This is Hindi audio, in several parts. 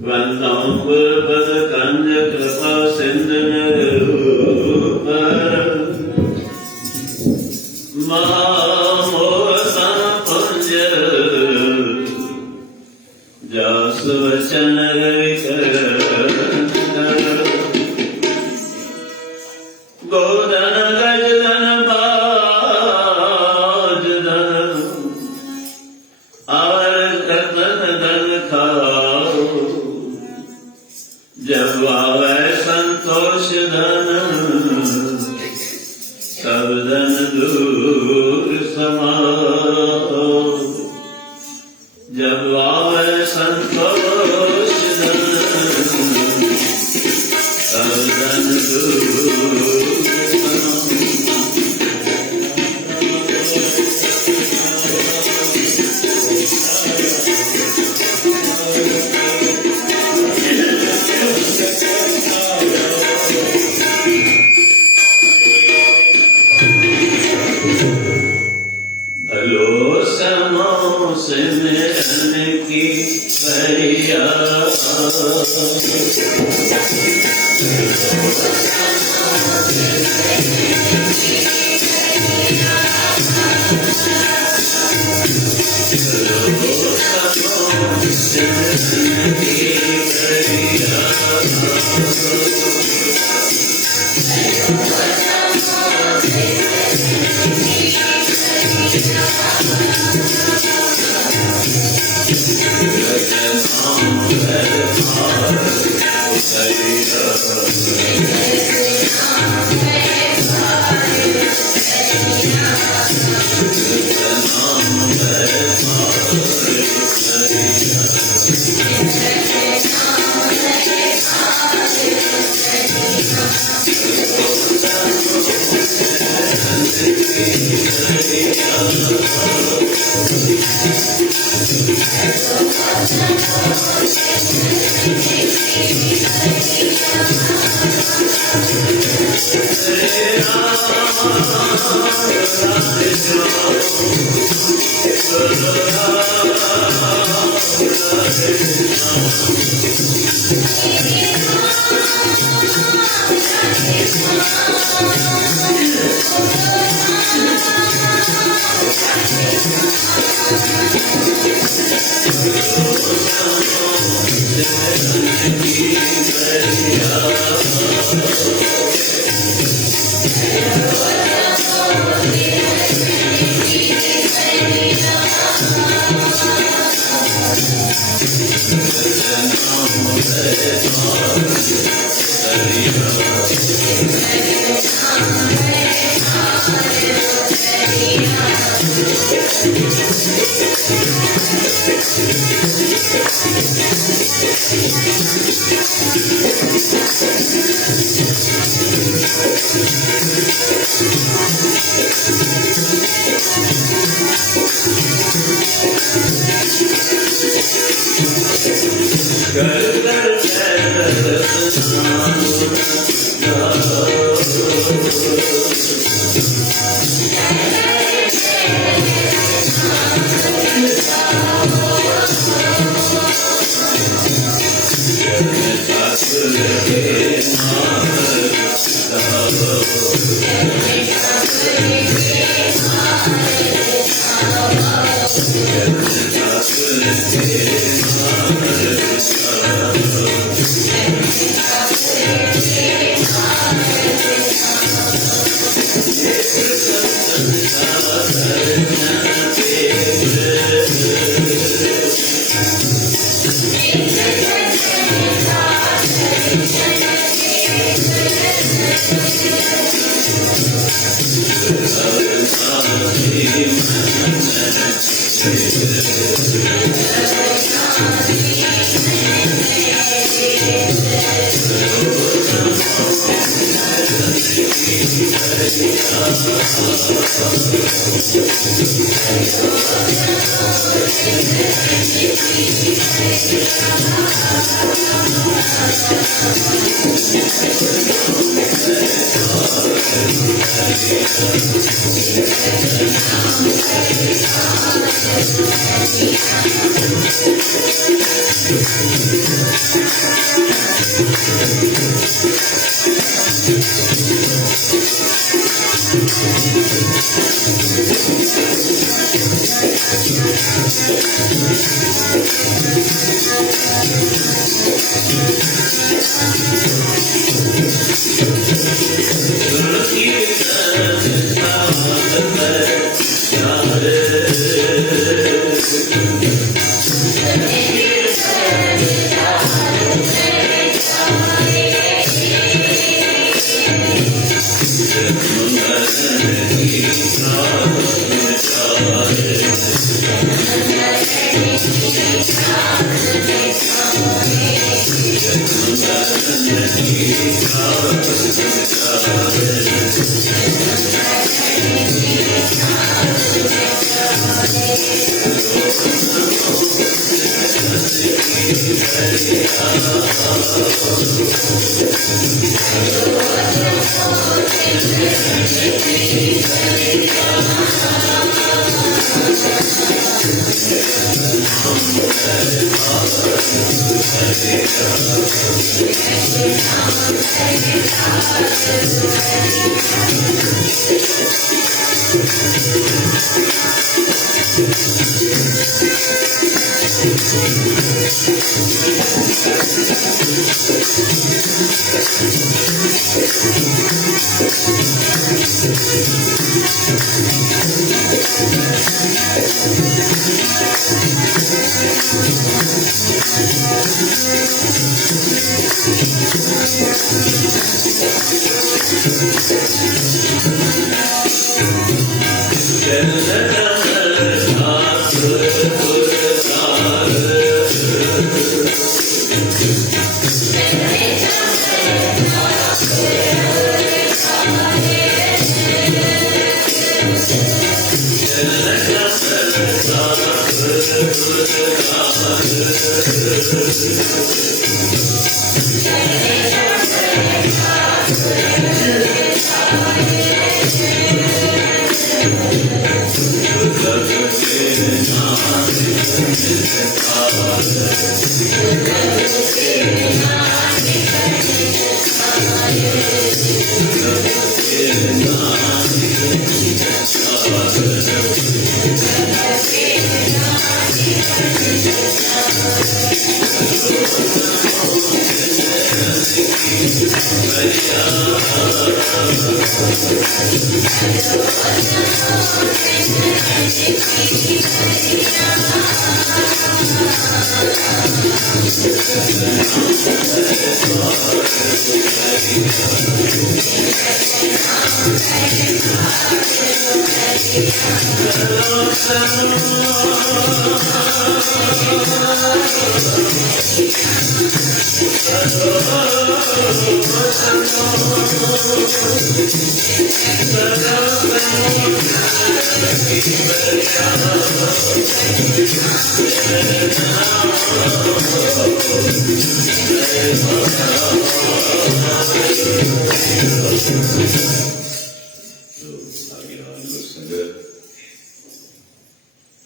वंदम्ब पद कंज कृपा सिंधु पुंज जास वचन गोधन गज धन बाज धन और रतन धन खाओ जब आवे संतोष धन सब धन दूर समाओ जब आवे संतोष धन सब धन दूर सिमरन की भैया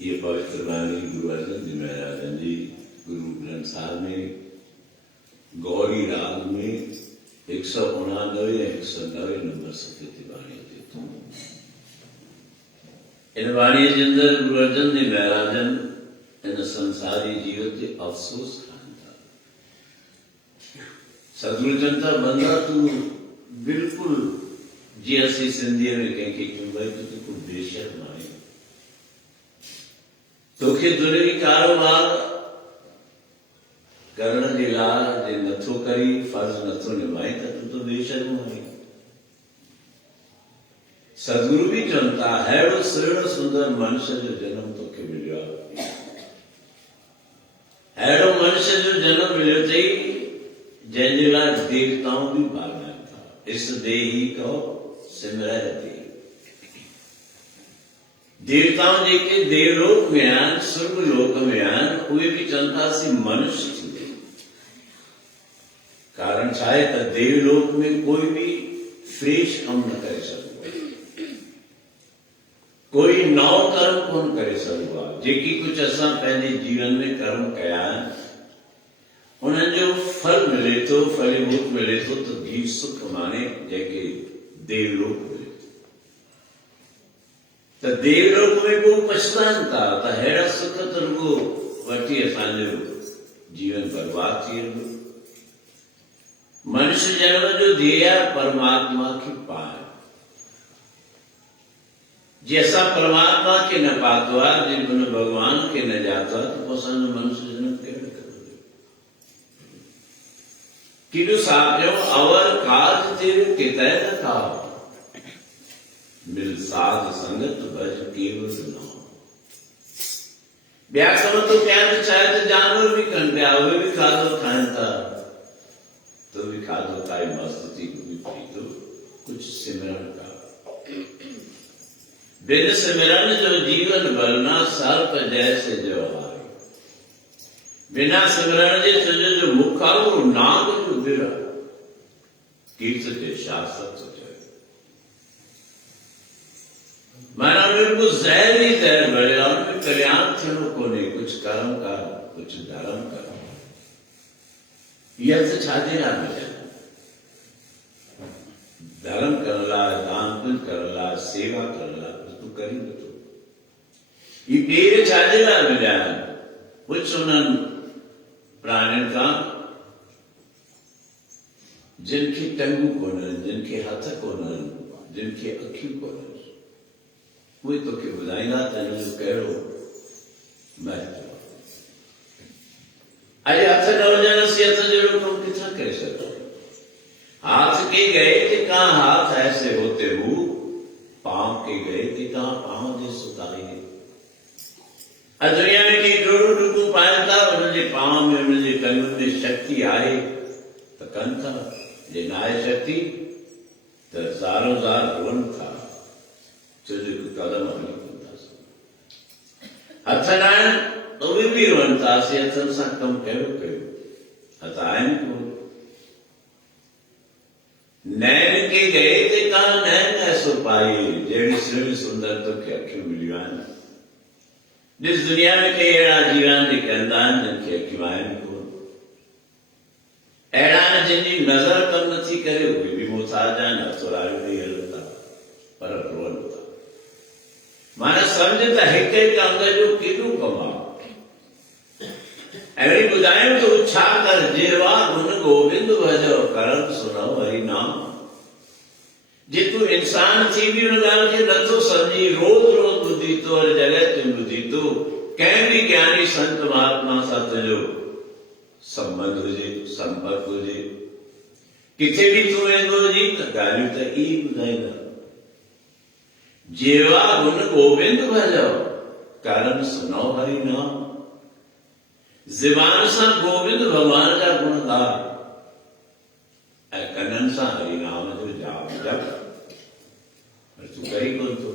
ये पवित्र वाणी गुरु अर्जन जी महाराज जी गुरु ग्रंथ साहब में गौरी राग में 189 या 190 नंबर सफेदी वाणी देता हूँ। इन वाणी के अंदर गुरु अर्जन जी महाराजन इन संसारी जीवन के अफसोस खानता सदगुरु जनता बंदा तू बिल्कुल जी असी सिंधी में कहीं क्यों भाई तो बेशक माने तोखे दुनिया कारोबार करण जे लाइ जे नथो करी फर्ज़ नथो निभाई त तूं त बेशर्म आहीं। सदगुरु भी चवनि था अहिड़ो सुहिणो सुंदर मनुष्य जो जनम तोखे मिलियो आहे, अहिड़ो मनुष्य जो जनम मिलियो अथई जंहिंजे लाइ देवताऊं बि भाॻाइनि था। इस देही को सिमरह दे। देवताओं जी के देवलोक में आन, स्वर्गलोक में आन, कोई भी जनता से मनुष्य थी। कारण चाहे तो देवलोक में कोई भी फ्रेश कम न करे सकूँ, कोई नौ कर्म कोन करे सकूँ। जेकी कुछ असां पंहिंजे जीवन में कर्म कया उन्हनि जो फल मिले तो, फलीभूत मिले तो जीव सुख माने जैके देवलोक मिले तो देवलोक में को पछतान था तो हेड़ा सुख तो रुगो वठी असांजो जीवन बर्बाद थी वेंदो। मनुष्य जन्म जो दिया परमात्मा की पाए, जैसा परमात्मा के न पातो आहे, जिन भगवान के न जातो आहे, तो असांजो मनुष्य जन्म केड़े करो। किडू साथियो अवर काज तेरे कितै न खाओ, मिल साध संगत भज केवल नाम। ॿिया कम तो कया चाहे तो जानवर भी कनि पिया, उहे भी खाधो खाइनि था, तो भी खाधो खाई मस्त थी भी पी तो कुछ सिमरन का। बिन सिमरन जो जीवन भरना सर्प जैसे जवाहर। बिना सिमरन जे तुझे जो मुख आओ वो नाग जो बिरा कीर्त के शासक तो जाए। माना उनको जहर ही जहर भरे, उनमें कल्याण थियणो कोन्हे, कुछ कर्म कर कुछ धर्म कर। यह तो छाजे ना मिले, धर्म करला, दान पुण्य करला, सेवा करला, तू करी तो ये पेड़ छाजे ना मिले। कुछ उन्हनि प्राणियों का जिनकी टंगू कोन्हनि, जिनके हथ कोन्हनि, जिनके अखियूं कोन्हनि, उहे तोखे ॿुधाईंदा त हिन जो कहिड़ो महत्व। अॼु हथ न हुजनि हथ जहिड़ो कमु किथां करे सघो। हाथ के गए कि कहाँ हाथ ऐसे होते हूँ, पांव के गए कि कहाँ पांव जे सुताई। दुनिया में की डोड़ू डुकू पाइनि था, उनजे पांव में उनजे टंगुनि में शक्ति आहे त कनि था, जे न आहे शक्ति त ज़ारो ज़ार रोअनि था, छो जो कदम हली कोन था सघनि। हथ न आहिनि त उहे बि रोअनि था, असीं हथनि सां कमु कहिड़ो कयूं, हथ आहिनि कोन। नैन के गए थे कहाँ नैन ऐसो पाए, जहिड़ी सुहिणी सुंदर तोखे अखियूं मिलियूं आहिनि। ॾिस दुनिया में कई अहिड़ा जीवन जेके अंधा आहिनि, जिनखे अखियूं आहिनि कोन। अहिड़ा आहिनि जिनजी नज़र कमु नथी करे, उहे बि मोहताज आहिनि, हथोरायूं ॾेई हलनि था पर रोअनि था। माना सम्झ त हिकु हिकु अंग जो केॾो कमु आहे। ऐं वरी ॿुधायूं त छा कर जेवा गुण गोविंद भजो करम सुनो हरि नाम। जे तूं इंसान थी बि हुन ॻाल्हि खे नथो सम्झी, रोज़ रोज़ ॿुधी थो, हर जॻह ते ॿुधी थो, कंहिं बि ज्ञानी संत महात्मा सां तुंहिंजो संबंध हुजे, संपर्क हुजे, किथे बि तूं वेंदो हुजी त ॻाल्हियूं त ई ॿुधाईंदा, जेवा गुण गोविंद भजो करम सुनो हरि नाम। ज़बान सां गोविंद भगवान जा गुण गा ऐं कननि सां हरि नाम जो जाप जप, पर तूं करी कोन थो।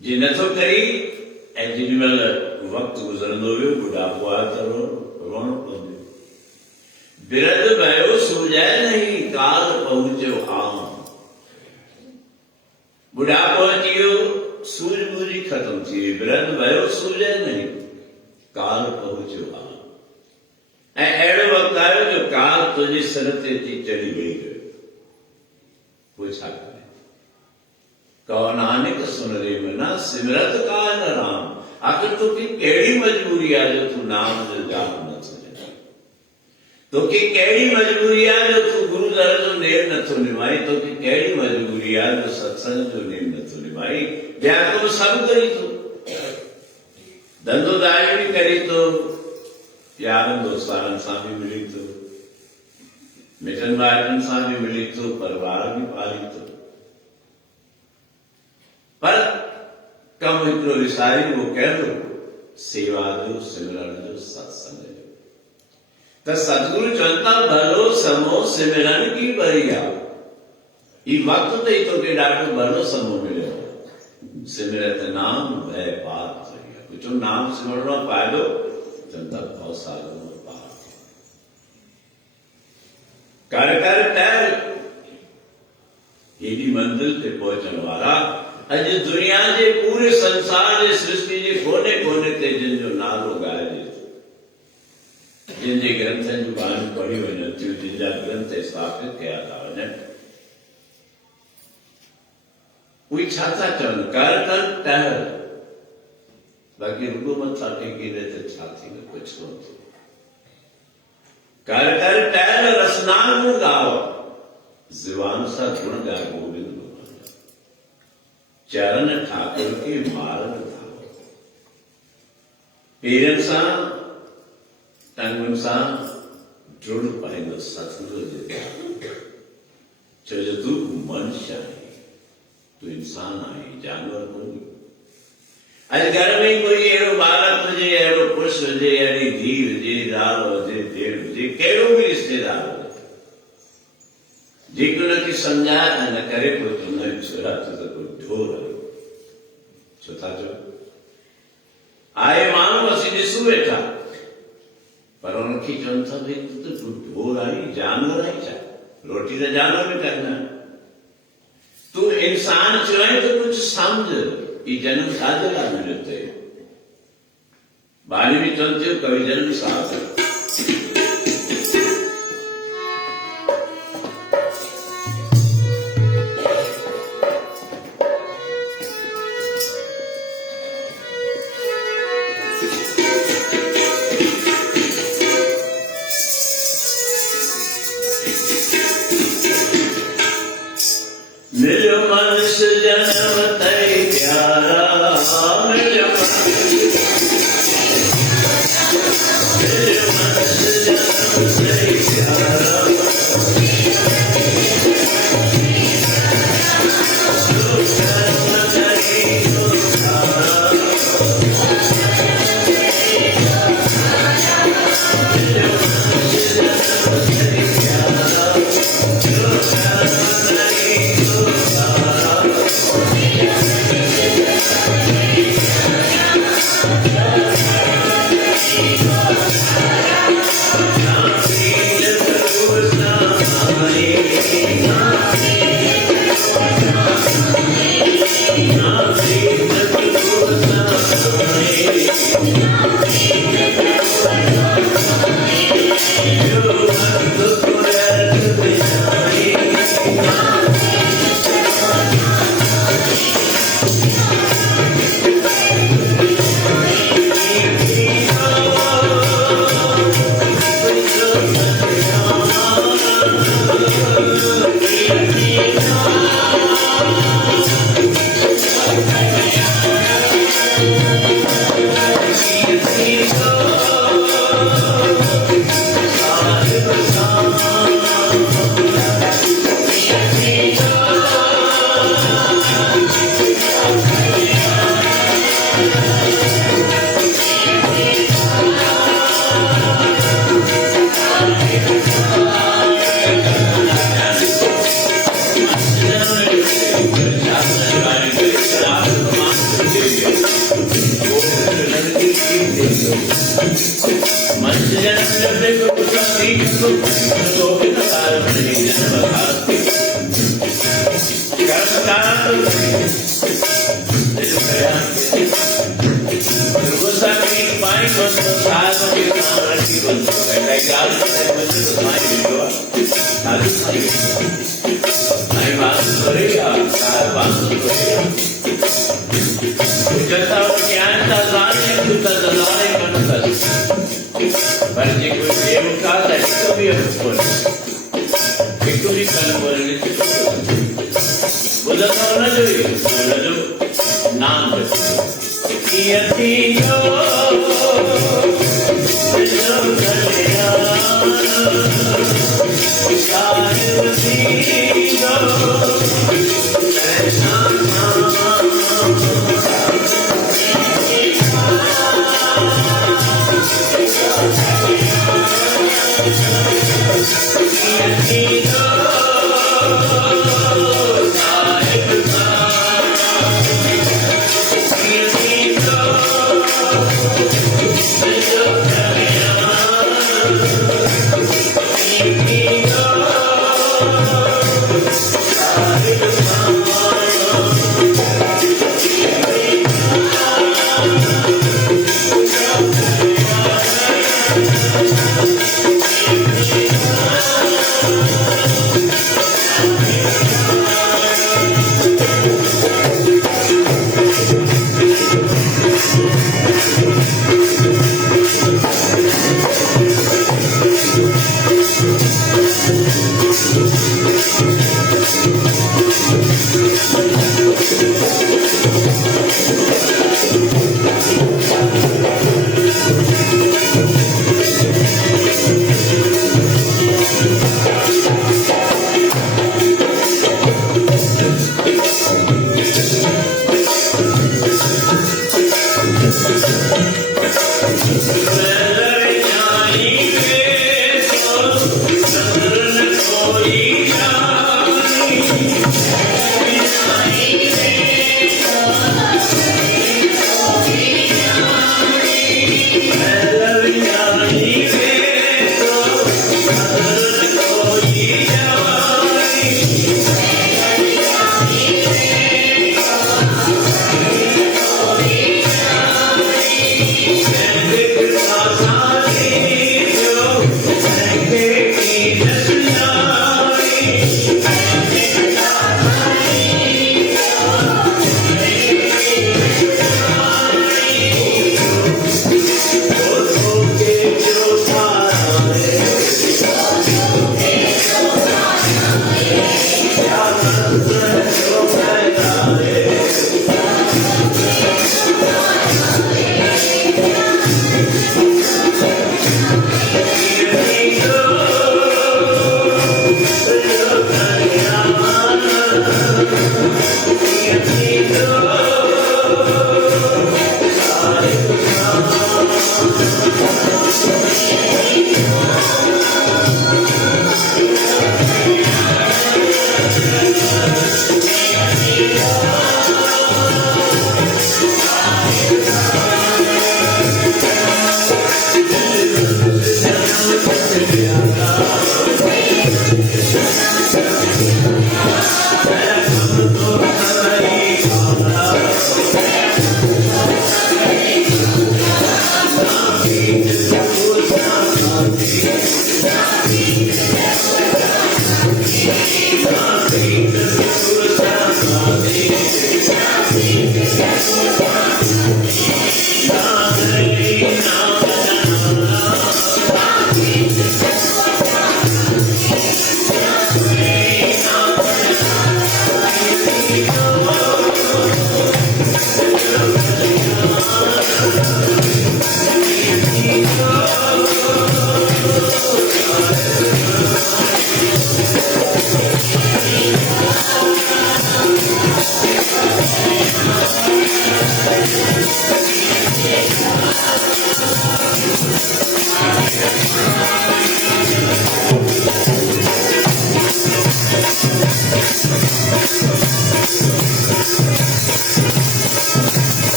जे नथो करी ऐं जेॾी महिल वक़्तु गुज़रंदो वियो, ॿुढापो आयो त रोअणो पवंदो। बिरद भयो सूझे नहीं काल पहुंचो आम। ॿुढापो अची वियो, सूझ बूझ ख़तम थी वई। बिरद भयो सूझे नहीं काल पहुंचो आम। ऐं अहिड़ो वक़्तु आयो जो काल तुंहिंजे सिर ते अची चढ़ी वेही गयो। पोइ छा करे? कहो नानक सुन रे मना सिमरत काल राम। आखिर तोखे कहिड़ी मजबूरी आहे जो तूं नाम जो जाप नथो जपे? तोखे कहिड़ी मजबूरी आहे जो तूं गुरु दर जो नेम नथो निभाई? तोखे कहिड़ी मजबूरी आहे जो सत्संग जो नेम नथो निभाई? ॿिया कम सभु करी थो, धंधोदारी भी करी तो, यारनि दोस्तारनि सां भी मिली तो, मिटनि माइटनि सां भी मिली तो, परिवार भी पाली तो, पर कम हिकिड़ो विसारी वो कहिड़ो? सेवा जो, सिमरन जो, सत्संग जो। तो सतगुरु चवंता भलो समो सिमरन की बरिया। ई वक्त ते तो के ॾाढो भलो समो मिलियो। सिमरत नाम भय पार थी। कुझु नाम सिमरणो फ़ाइदो चवंता भव सागर में पार थी। कर कर टहल हेॾी मंज़िल ते पहुचण वारा अॼु दुनिया जे पूरे संसार जे सृष्टि जे कोने कोने ते जिन जो नालो ॻाइजे जिन जे ग्रंथनि जूं बाणियूं पढ़ी वञनि थियूं जिन जा ग्रंथ स्थापित कया था वञनि उहे छा था चवनि कर कर टहल बाक़ी रुॻो मथां टेके ॾे त छा थींदो कुझु कोन थींदो कर कर टहल रसनान गुण गाओ ज़ुबान सां गुण ॻाए गोविंद चरण ठाकुर के मारन धाओ पेरनि सां टंगुनि सां जुड़ पाईंदो सतगुरु जे चओ जो तूं मनुष्य आहीं तूं इंसान आहीं जानवर कोन्हे अॼु घर में कोई अहिड़ो बालक हुजे अहिड़ो पुरुष हुजे अहिड़ी धीउ हुजे ज़ाल हुजे धेर हुजे कहिड़ो बि रिश्तेदार हुजे जेको हुनखे सम्झाए ऐं न करे पोइ चवंदा आहिनि छोरा तूं त कोई ढोर आहियो छो था चओ आए माण्हू असीं ॾिसूं वेठा पर उनखे चवनि था भई तूं ढोर आहीं जानवर आहीं छा रोटी त जानवर में करना तूं इंसान चयो आहीं त कुझु सम्झ ई जनम छाजे लाइ मिलियो अथई बाणी में चवनि थियो कवि जनम साधु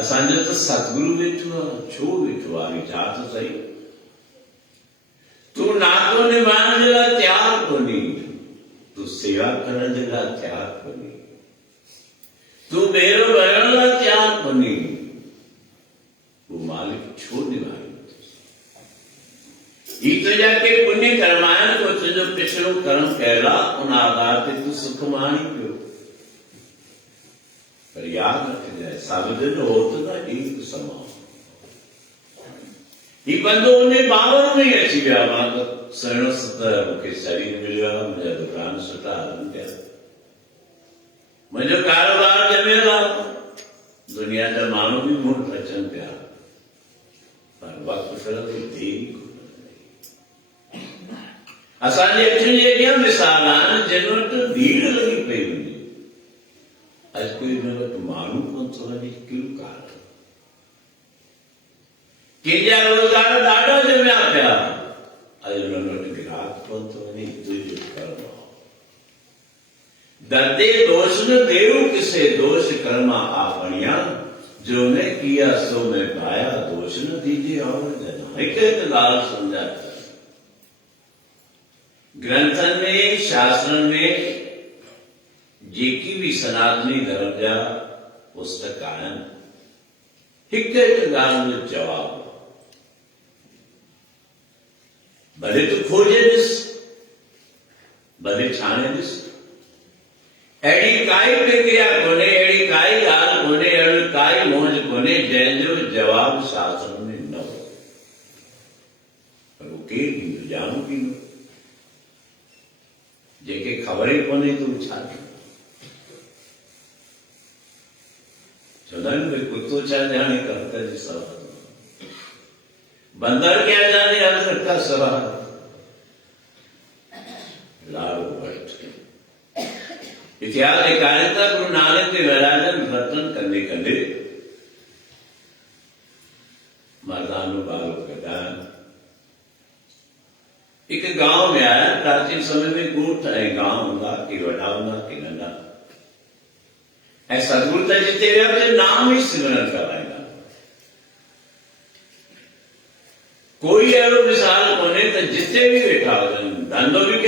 असांजो तो सतगुरु वेठो छो वेठो आहे वीचार तो सही तू नातो निभाइण जे लाइ तयार कोन्हे तू सेवा करण जे लाइ तयार कोन्हे तू बेरो भरण लाइ तयार कोन्हे वो मालिक छो निभाए ई तुझा के पुण्य कर्मायन को तुझो पिछड़ो कर्म कहला उन आधार ते तू सुख माणी पियो पर याद रखिजे साबित होत था एक समां ही बंदो उन्हें बावर में अची विया मां तो सुहिणो सुठो मूंखे शरीर मिलियो आहे मुंहिंजा दुकान सुठा हलनि पिया मुंहिंजो कारोबार जमियल आहे दुनिया जा माण्हू बि मूं वटि अचनि पिया पर वक़्तु फिलहाल देरी कोन्हे असांजे अखियुनि जे अॻियां मिसाल आहिनि जिन वटि भीड़ लॻी पई वञे अॼु कोई हिन वटि माण्हू कोन थो वञे कहिड़ो कारण कंहिंजा रोज़गार ॾाढा जमिया पिया अॼु हुननि वटि ग्राहक कोन थो वञे तुंहिंजो कर्म दर्दे दोष न देऊ किसे दोष कर्मा आपणिया जो ने किया सो मैं पाया दोष न दीजिए और जना हिकु हिकु ॻाल्हि सम्झाए ग्रंथनि में शास्त्रनि में जेकी भी सनातनी धर्म जा पुस्तक आहिनि हिकु हिकु ॻाल्हि जो जवाबु भले तू खोजे ॾिस भले छाणे ॾिस अहिड़ी काई प्रक्रिया कोन्हे अहिड़ी काई ॻाल्हि कोन्हे अहिड़ी काई मौज कोन्हे जंहिंजो जवाबु शास्त्र में न हो पर उहो केरु ॾींदो ॼाणो ॾींदो जेके ख़बर ई कोन्हे तूं छा चवंदा आहिनि भई कुतो छा ॼाणे हथ जी सवाल बंदर क्या जाने हज़रत का सवाल लाड़ो भट्ट इतिहास ॾेखारींदा गुरु नानक देव महाराजनि रतन कंदे कंदे मर्दानो बारो कढाइनि हिकु गांव में आया प्राचीन समय में ॻोठ ऐं गांव हूंदा के वॾा हूंदा के नंढा ऐं सतगुरु त जिते विया हुते नाम ई सिमरन कराईंदा कोई अहिड़ो मिसाल कोन्हे त जिते बि वेठा हुजनि धंधो बि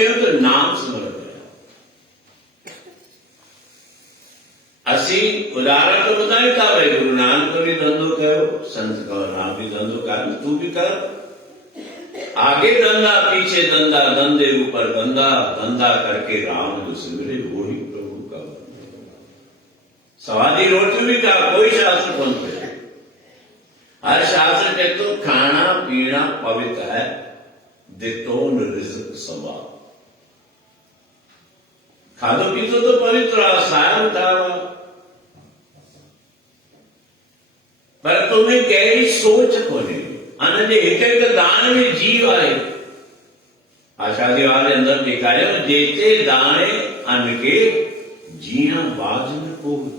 असी उदाहरण तो ॿुधायूं था भई गुरु नानक भी धंधो कयो, संत कंवरराम भी धंधो कर, तू भी कर। आगे धंधा पीछे धंधा, धंधे ऊपर धंधा, धंधा करके राम जो सिमरे वही प्रभु का। सवादी रोटी भी का कोई शास्त्र कौन करे। हर शास्त्र के तो खाना पीना पवित्र है, दितोन रिज़्क़ सवा। खाधो पीतो तो पवित्र आहे, साया उठावा, पर तुम्हें कहिड़ी सोच कोन्हे। अन जे हिक हिक दान में जीव आहे। आशादी वाले अंदर ॾेखारियो जेते दाणे अन के जीअं बाज न कोई।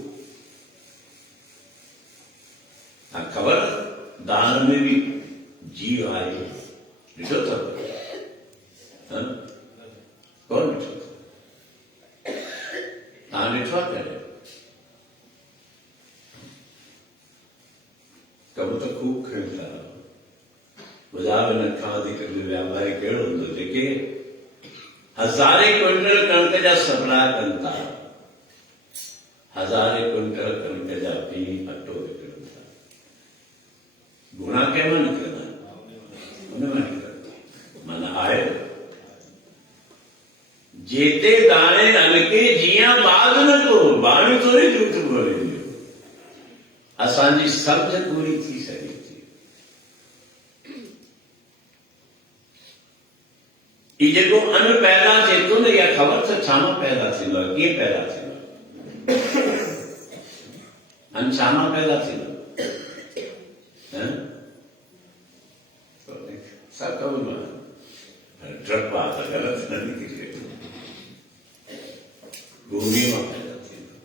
खबर दान में भी जीव आहे, ॾिठो अथव? कोन ॾिठो? तव्हां ॾिठो आहे कॾहिं? कबूतर त खूब खणंदा बाज़ार में खां वधीक व्यापारी कहिड़ो हूंदो जेके हज़ारे क्विंटल कणिक जा सप्लाई कनि था, हज़ारे क्विंटल कणिक जा पी अटो विकिणनि था। गुणा कंहिंमें निकिरंदा आहिनि? उन में निकिरंदा। माना आहे जेते दाणे अनके जीअं बाज न को, बाणी थोरी झूठ बोलींदियूं। असांजी सम्झ पूरी थी सघे थी। ई जेको अन पैदा थिए थो न, इहा ख़बर त छा मां पैदा थींदो आहे, कीअं पैदा थींदो आहे? अन छा मां पैदा थींदो? सब ख़बर मां ट्रक बात है, गलत न निकली। भूमि में पैदा थींदो,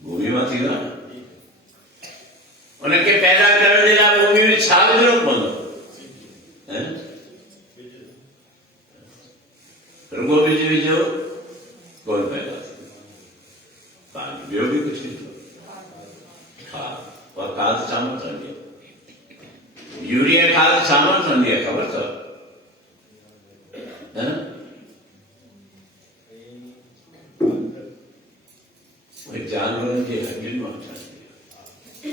भूमि में थींदो। उनके पैदा करण जे लाइ भूमि में छा विझणो पवंदो? रुगो बीज विझो कोई पैदा थींदो, पाणी ॿियो बि कुझु विझो। हा, उहा खाद छा मां ठहंदी आहे? यूरिया खाद छा मां ठहंदी आहे ख़बर अथव? जानवरनि जी हड्डियुनि मां ठहंदी आहे।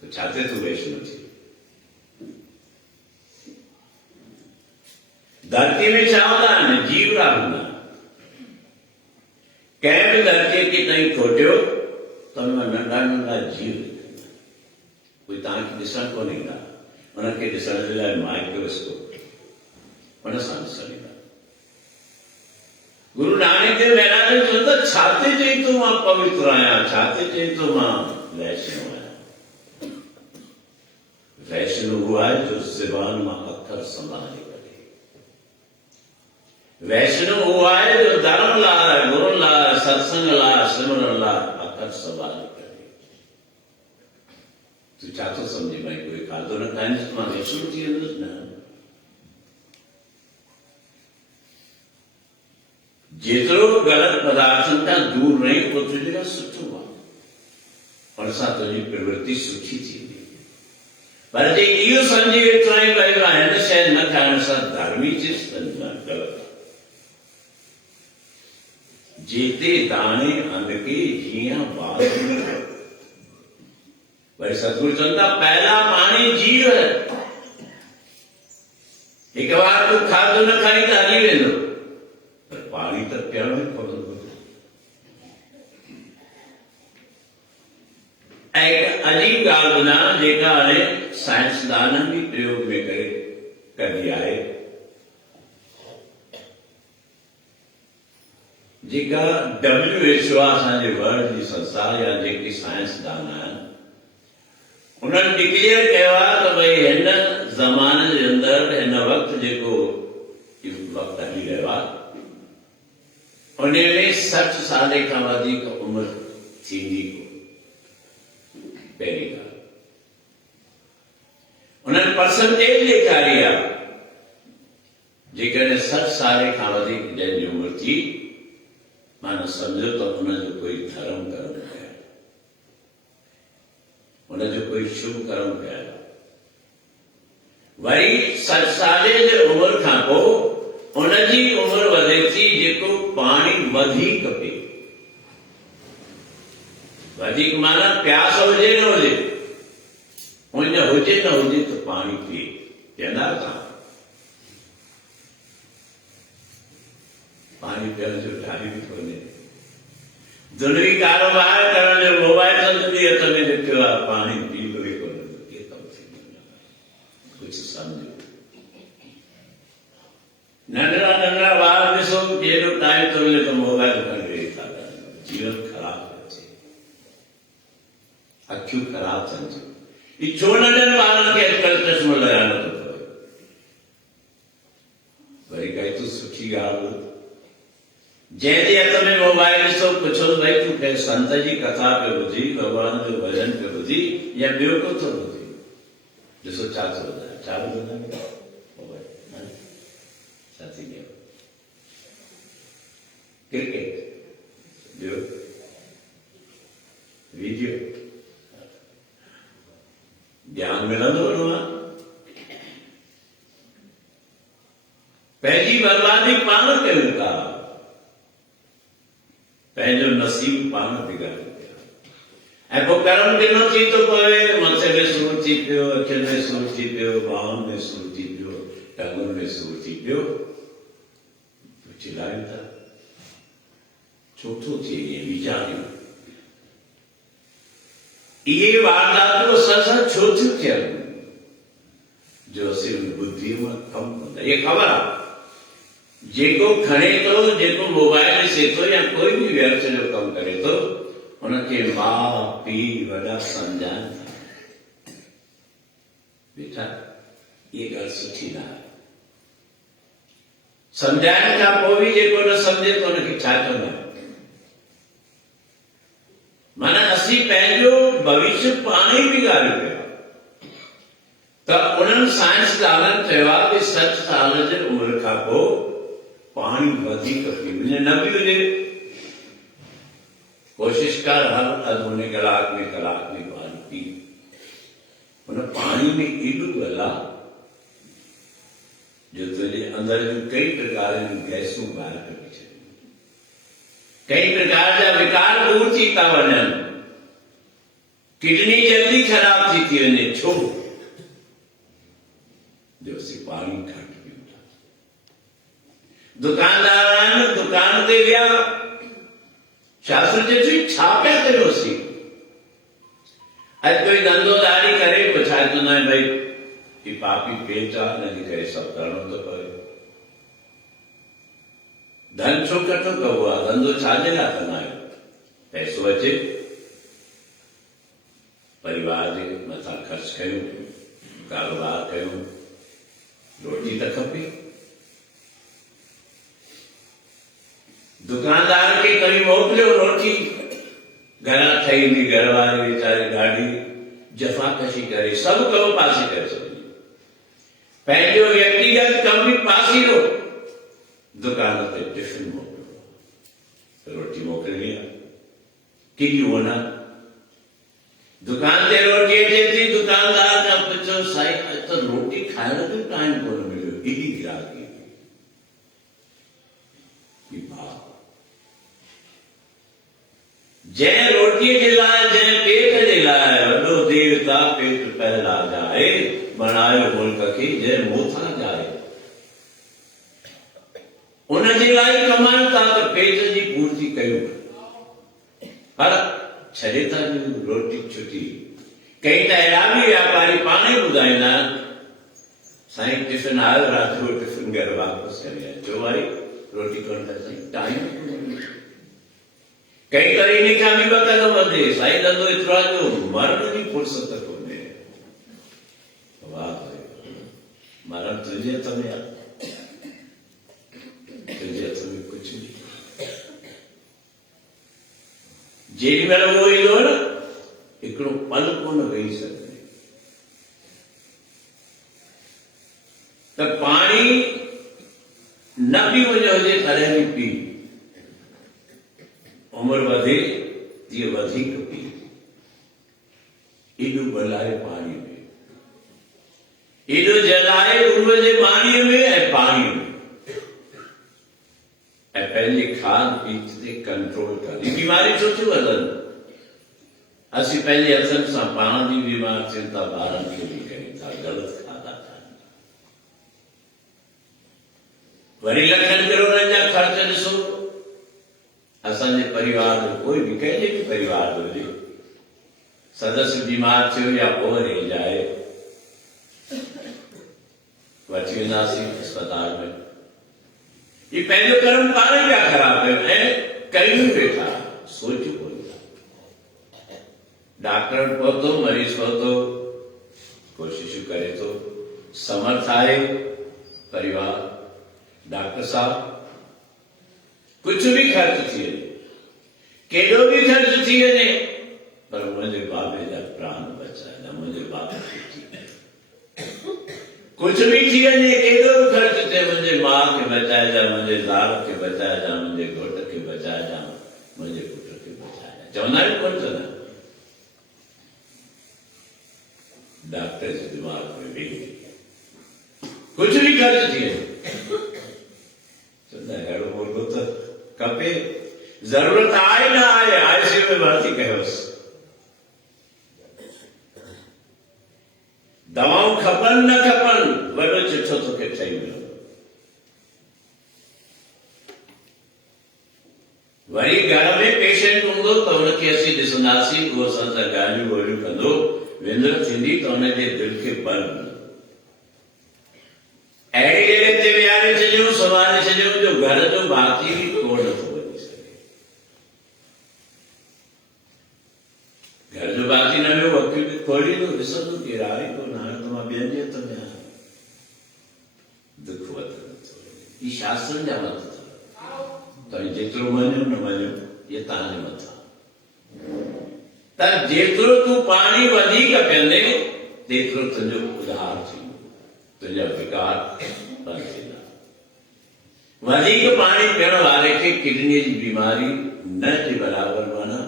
त छा थिए थो वैष्णो थी? धरती में छा हूंदा आहिनि? जीवड़ा हूंदा आहिनि। कंहिं बि धरतीअ खे तव्हीं खोटियो त हुन में नंढा नंढा जीव निकिरंदा। कोई तव्हांखे ॾिसण कोन ईंदा, उनखे ॾिसण जे लाइ माइक्रोस्कोप, उन सां ॾिसण ईंदा। गुरु नानक देव महाराज ने चवंदा छाते चई तो मां पवित्र आहियां, छाते चई तो मां वैष्णव आहियां। वैष्णव हुआ है जो ज़बान मां अखर संभाले करे। वैष्णव हुआ है जो धर्म लाइ, गुरु लाइ, सत्संग लाइ, सिमरन लाइ अखर संभाले करे। तूं छा थो सम्झी भाई कोई खाधो न खाईंदुसि मां वैष्णव थी वेंदुसि? न। जेतिरो गलत पदार्थनि खां दूर रही ओतिरो तुंहिंजे लाइ सुठो आहे। उन सां तुंहिंजी प्रवृत्ति सुठी थींदी। पर जे इहो सम्झी वेठो आहीं भई हिन शइ न खाइण सां धर्मी थियुसि त न, ग़लति आहे। जेते दाणे अन के जीअं बाज न को। भई सतगुरु चवंदा पहला पाणी जीव है। हिकु बार तूं खाधो न खाई त हली वेंदो, पाणी त पीअणो ई पवंदो। ऐं हिकु अजीब ॻाल्हि ॿुधायां जेका हाणे साइंसदाननि बि प्रयोग में करे कढी आहे, जेका WHO आहे असांजे वर्ल्ड जी संस्था या जेके साइंसदान आहिनि, उन्हनि डिक्लेयर कयो आहे त भई हिन ज़माने जे अंदरि हिन वक़्तु जेको वक़्तु हली रहियो आहे उनमें 60 साल खां वधीक उमिरि थींदी को। पहिरीं ॻाल्हि उन्हनि परसेंटेज ॾेखारी आहे, जेकॾहिं 60 साल खां वधीक जंहिंजी उमिरि थी, माना सम्झो त हुनजो कोई धर्म कर्म कयो, हुनजो कोई शुभ कर्म कयो। वरी 60 साल जे उमिरि खां पोइ उनजी उमिरि वधे थी जेको पाणी वधीक पीए। वधीक माना प्यास हुजे न हुजे, उन हुजे न हुजे तो पानी पिए, पीअंदा तव्हां? पानी पीअण जो टाइम बि कोन्हे। दुनिया कारोबार करण जो मोबाइल संदि हथ में रखियो आहे, पानी पी करे कोन्हे, के कम थींदो? कुझु सम्झो। नंढड़ा नंढड़ा ॿार ॾिसो केॾो टाइम थो मिले त मोबाइल खणी वेही था ॻाल्हाइनि, जीवन ख़राब थो थिए, अखियूं ख़राब थियनि थियूं। ही छो नंढनि ॿारनि खे अॼुकल्ह चश्मो लॻाइणो थो पवे? वरी काई तूं सुठी ॻाल्हि, जंहिंजे हथ में मोबाइल ॾिसो पुछो भई तूं कंहिं संत जी कथा पियो ॿुधी, भॻवान जो भॼन पियो ॿुधी या ॿियो को थो ॿुधी? ॾिसो छा थो ॿुधाए, छा ॿुधाए मोबाइल छा थी वियो? क्रिकेट, ॿियो वीडियो, ज्ञान मिलंदो न आहे। पंहिंजी बर्बादी पाण कयूं था, पंहिंजो नसीब पाण बिगाड़ियो पिया, ऐं पोइ कर्म ॾिनो थी थो पवे, मथे में सूरु थी पियो, अखियुनि में सूरु थी पियो, ॿाहुनि में सूरु थी पियो, टंगुनि में सूरु थी पियो, चिल्लायूं था छो थो थिए इएं वीचारियूं? इहे वारदातूं असां सां छो थियूं थियनि? जो असीं बुद्धीअ मां कमु कंदा, इहे ख़बर आहे जेको खणे थो, जेको मोबाइल ॾिसे थो या कोई बि व्यर्थ जो कमु करे थो, उनखे माउ पीउ वॾा सम्झाइनि था, बेटा इहे ॻाल्हि सुठी न आहे। सम्झाइण खां पोइ बि जेको न सम्झे त उनखे छा कंदा? माना असीं पंहिंजो भविष्य पाण ई बिगाड़ियो पिया। त उन्हनि साइंसदाननि चयो आहे कि 60 साल जे उमिरि खां पोइ पानी वधीक पी वञे, न बि हुजे कोशिश कर हर अधु मुने कलाक में पानी पी। उन पानी में एॾो बल आहे जो तुंहिंजे अंदर जूं कई प्रकार जूं गैसूं ॿाहिरि कढी छॾियूं, कई प्रकार जा विकार दूर थी था वञनि, किडनी जल्दी ख़राब थी वञे, छो जो असीं पाणी घटि पीऊं था। दुकानदार आहिनि, दुकान ते विया, शास्त्र चए छा पिया कयोसीं? अॼु कोई धंधोदारी करे पुछाए थो न भई ही पापी पेट आहे, हिनजे करे सभु करणो थो पवे। धन छो कठो कबो आहे? धंधो छाजे लाइ कंदा आहियो? पैसो अचे, परिवार जे मथां ख़र्च कयूं, कारोबार कयूं, रोटी त खपे। दुकानदार खे कभी मोकिलियो रोटी, घरां ठही हुई, घर वारे वीचारे ॾाढी जफ़ाकशी करे सभु कमु पासे करे छॾियो, पंहिंजो व्यक्तिगत कमु बि पासीरो, दुकान ते टिफिन मोकिलियो, रोटी मोकिलणी आहे, केॾी वना दुकान ते रोटी अचे थी, दुकानदार खां पुछो साईं त रोटी खाइण जो टाइम कोन मिलियो, एॾी गिराकी। जंहिं रोटीअ जे लाइ, जंहिं पेट जे लाइ वॾो देवता पेट पहला जाए, बणायो मुल्क खे जंहिं मोथा जाए, उनजे लाइ कमायूं था त पेट जी पूर्ति कयूं, पर छॾे था रोटी छुटी। कई त अहिड़ा बि व्यापारी पाण ई ॿुधाईंदा आहिनि, साईं टिफिन आयो, राति जो टिफिन घर वापसि करे अचो, भाई रोटी कोन था साईं, टाइम। कई त इन खां बि ॿ कदम वधे, साईं धंधो एतिरो आहे जो मरण जी फुर्सत कोन्हे। वाह भाई, मरण तुंहिंजे हथ में आहे, तुंहिंजे हथ में कुझु नहीं। जेॾी महिल उहो ईंदो न, हिकिड़ो पल कोन वेही सघंदे। त पाणी न बि वञो हुजे तॾहिं बि पी, उमिरि वधे तीअं वधीक पी, एॾो बल आहे पाणीअ में, एॾो जल आहे उर्व जे पाणीअ में ऐं पाणीअ में, ऐं पंहिंजे खाध पीत ते कंट्रोल कनि। बीमारी छो थियूं वधनि? असीं पंहिंजे हथनि सां पाण बि बीमार थियूं था, ॿारनि खे बि कयूं था, ग़लति खाधा खाइनि। वरी लखनि करोड़नि जा ख़र्च ॾिसो। असांजे परिवार जो कोई बि कंहिंजे बि परिवार जो हुजे, सदस्य बीमार थियो या ओवर एज आहे, वठी वेंदासीं अस्पताल में। ये पंहिंजो कर्म पाण ई पिया ख़राब कयूं ऐं कयूं वेठा, सोचियो कोई। डॉक्टर वटि पहुतो, मरीज़ पहुतो, कोशिशूं करे थो, समर्थ आहे परिवार, डॉक्टर साहब कुछ भी खर्च थी वञे, केॾो बि खर्च थी वञे, पर मुंहिंजे बाबे जा प्राण बचाइजा, मुंहिंजे बाबे खे थी कुछ भी थी वञे, केॾो बि खर्च थिए, मुंहिंजे माउ खे बचाइजा, मुंहिंजे ज़ाल खे बचाइजा, मुंहिंजे घोट खे बचाइजा, मुंहिंजे पुट खे बचाइजा। चवंदा आहिनि कोन चवंदा? डॉक्टर जे दिमाग़ में वेही कुछ भी खर्च थी वञे, चवंदा अहिड़ो मुर्गो त खपे, जरूरत आहे न आहे, आईसीयू में भर्ती कयोसि, दवाऊं खपनि न खपनि, वॾो चिठो तोखे ठही मिलंदो। वरी घर में पेशेंट हूंदो त हुनखे असीं ॾिसंदासीं, उहो असां सां ॻाल्हियूं ॿोलियूं कंदो, विंदर थींदी त हुनजे दिलि खे बल मिलंदो। अहिड़ी जॻह ते विहारे छॾियूं, संभाले छॾियूं जो घर जो भाती बि को नथो वञी सघे। घर जो भाती न वियो, वकील बि खोलींदो, ॾिसंदो केरु आहे कोन, हाणे त मां ॿियनि जे हथ में आहियां। दुख वध नथो वञे। ई शास्त्रनि जा मत अथव, तव्हां जेतिरो मञो न मञो, इहे तव्हांजे मथां। त जेतिरो तूं पाणी वधीक पीअंदे, तेतिरो तुंहिंजो उधार थींदो, तुंहिंजा विकार बंदि थींदा। वधीक पाणी पीअण वारे खे किडनीअ जी बीमारी न जे बराबरि, माना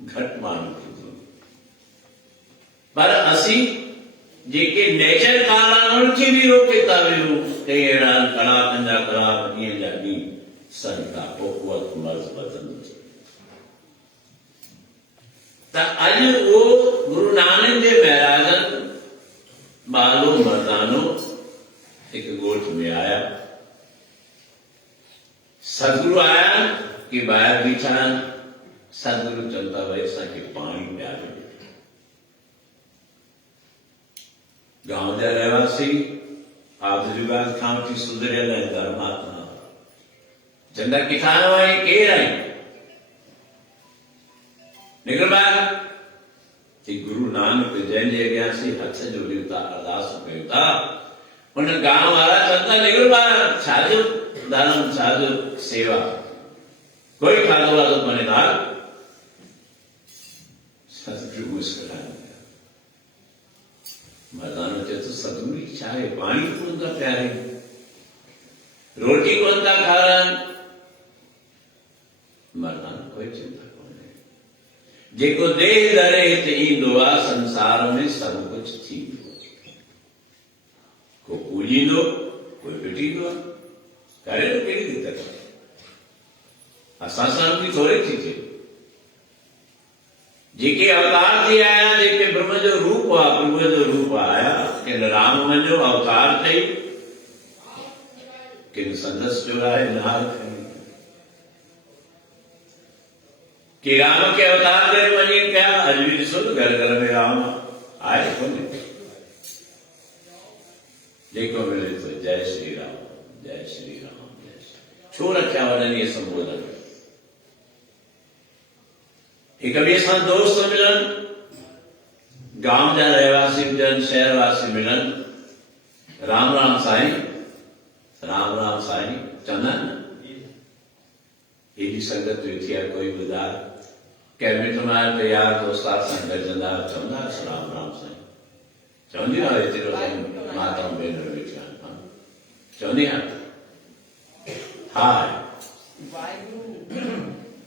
घटि माण्हू थींदी। पर असीं जेके नेचर कारणु उनखे बि रोके था वेहूं, कई अहिड़ा कलाकनि जा कलाक, ॾींहं जा ॾींहं, सन खां पोइ वक़्तु मर्ज़ वधंदो। त अॼु उहो गुरु नानक जे महाराजनि बालो मर्दानो हिकु ॻोठ में आया, सतगुरु आया कि ॿाहिरि बीठा आहिनि, सतगुरु चवनि था भई असांखे पाणी पियारो। गांव जा रहवासी आबजुगाद खां वठी सुधरियल ऐं धर्मात्मा, चवंदा किथां आयो आहीं, केरु आहीं, निकिर ॿाहिरि। कि गुरु नानक जंहिंजे अॻियां असीं हथ जोड़ियूं था, अरदास कयूं था, उन गांव वारा चवंदा निकिर ॿाहिरि, छाजो धर्म, छाजो सेवा, कोई खाधो वाधो कोन्हे दाल। सतगुरु मुस्कुराए, मर्दानो चए थो सतगुरु छा आहे, पाणी कोन था पियारनि, रोटी कोन था खाराइनि। मर्दानो कोई चिंता कोन्हे, जेको देह धरे हिते ईंदो आहे, संसार में सभु कुझु थींदो, को पूॼींदो, कोई फिटींदो आहे, करे तो कहिड़ी दिक़त आहे, असां सां बि थोरी थी थिए। जेके अवतार थी आया, जेके ब्रह्म जो रूप आहे, प्रभु जो रूप आया, किन राम मञो अवतार ठही, किन संदसि चुराए नाल खणी, कि राम के अवतार करे वञी पिया। अॼु बि ॾिसो न घर घर में राम आहे कोन्हे, जेको मिले थो जय श्री राम, जय श्री राम, जय श्री। छो रखिया वञनि इहे संबोधन? हिक ॿिए सां दोस्त मिलनि, गांव जा रहवासी हुजनि, शहरवासी मिलनि, राम राम साईं, राम राम साईं चवंदा आहिनि। एॾी संगत वेठी आहे, कोई ॿुधाए कंहिं मिट माइट यार दोस्तार सां गॾजंदा, चवंदा राम राम साईं, चवंदी आहे एतिरो माताऊं भेनरूं वेठियूं आहिनि, चवंदी आहे हाय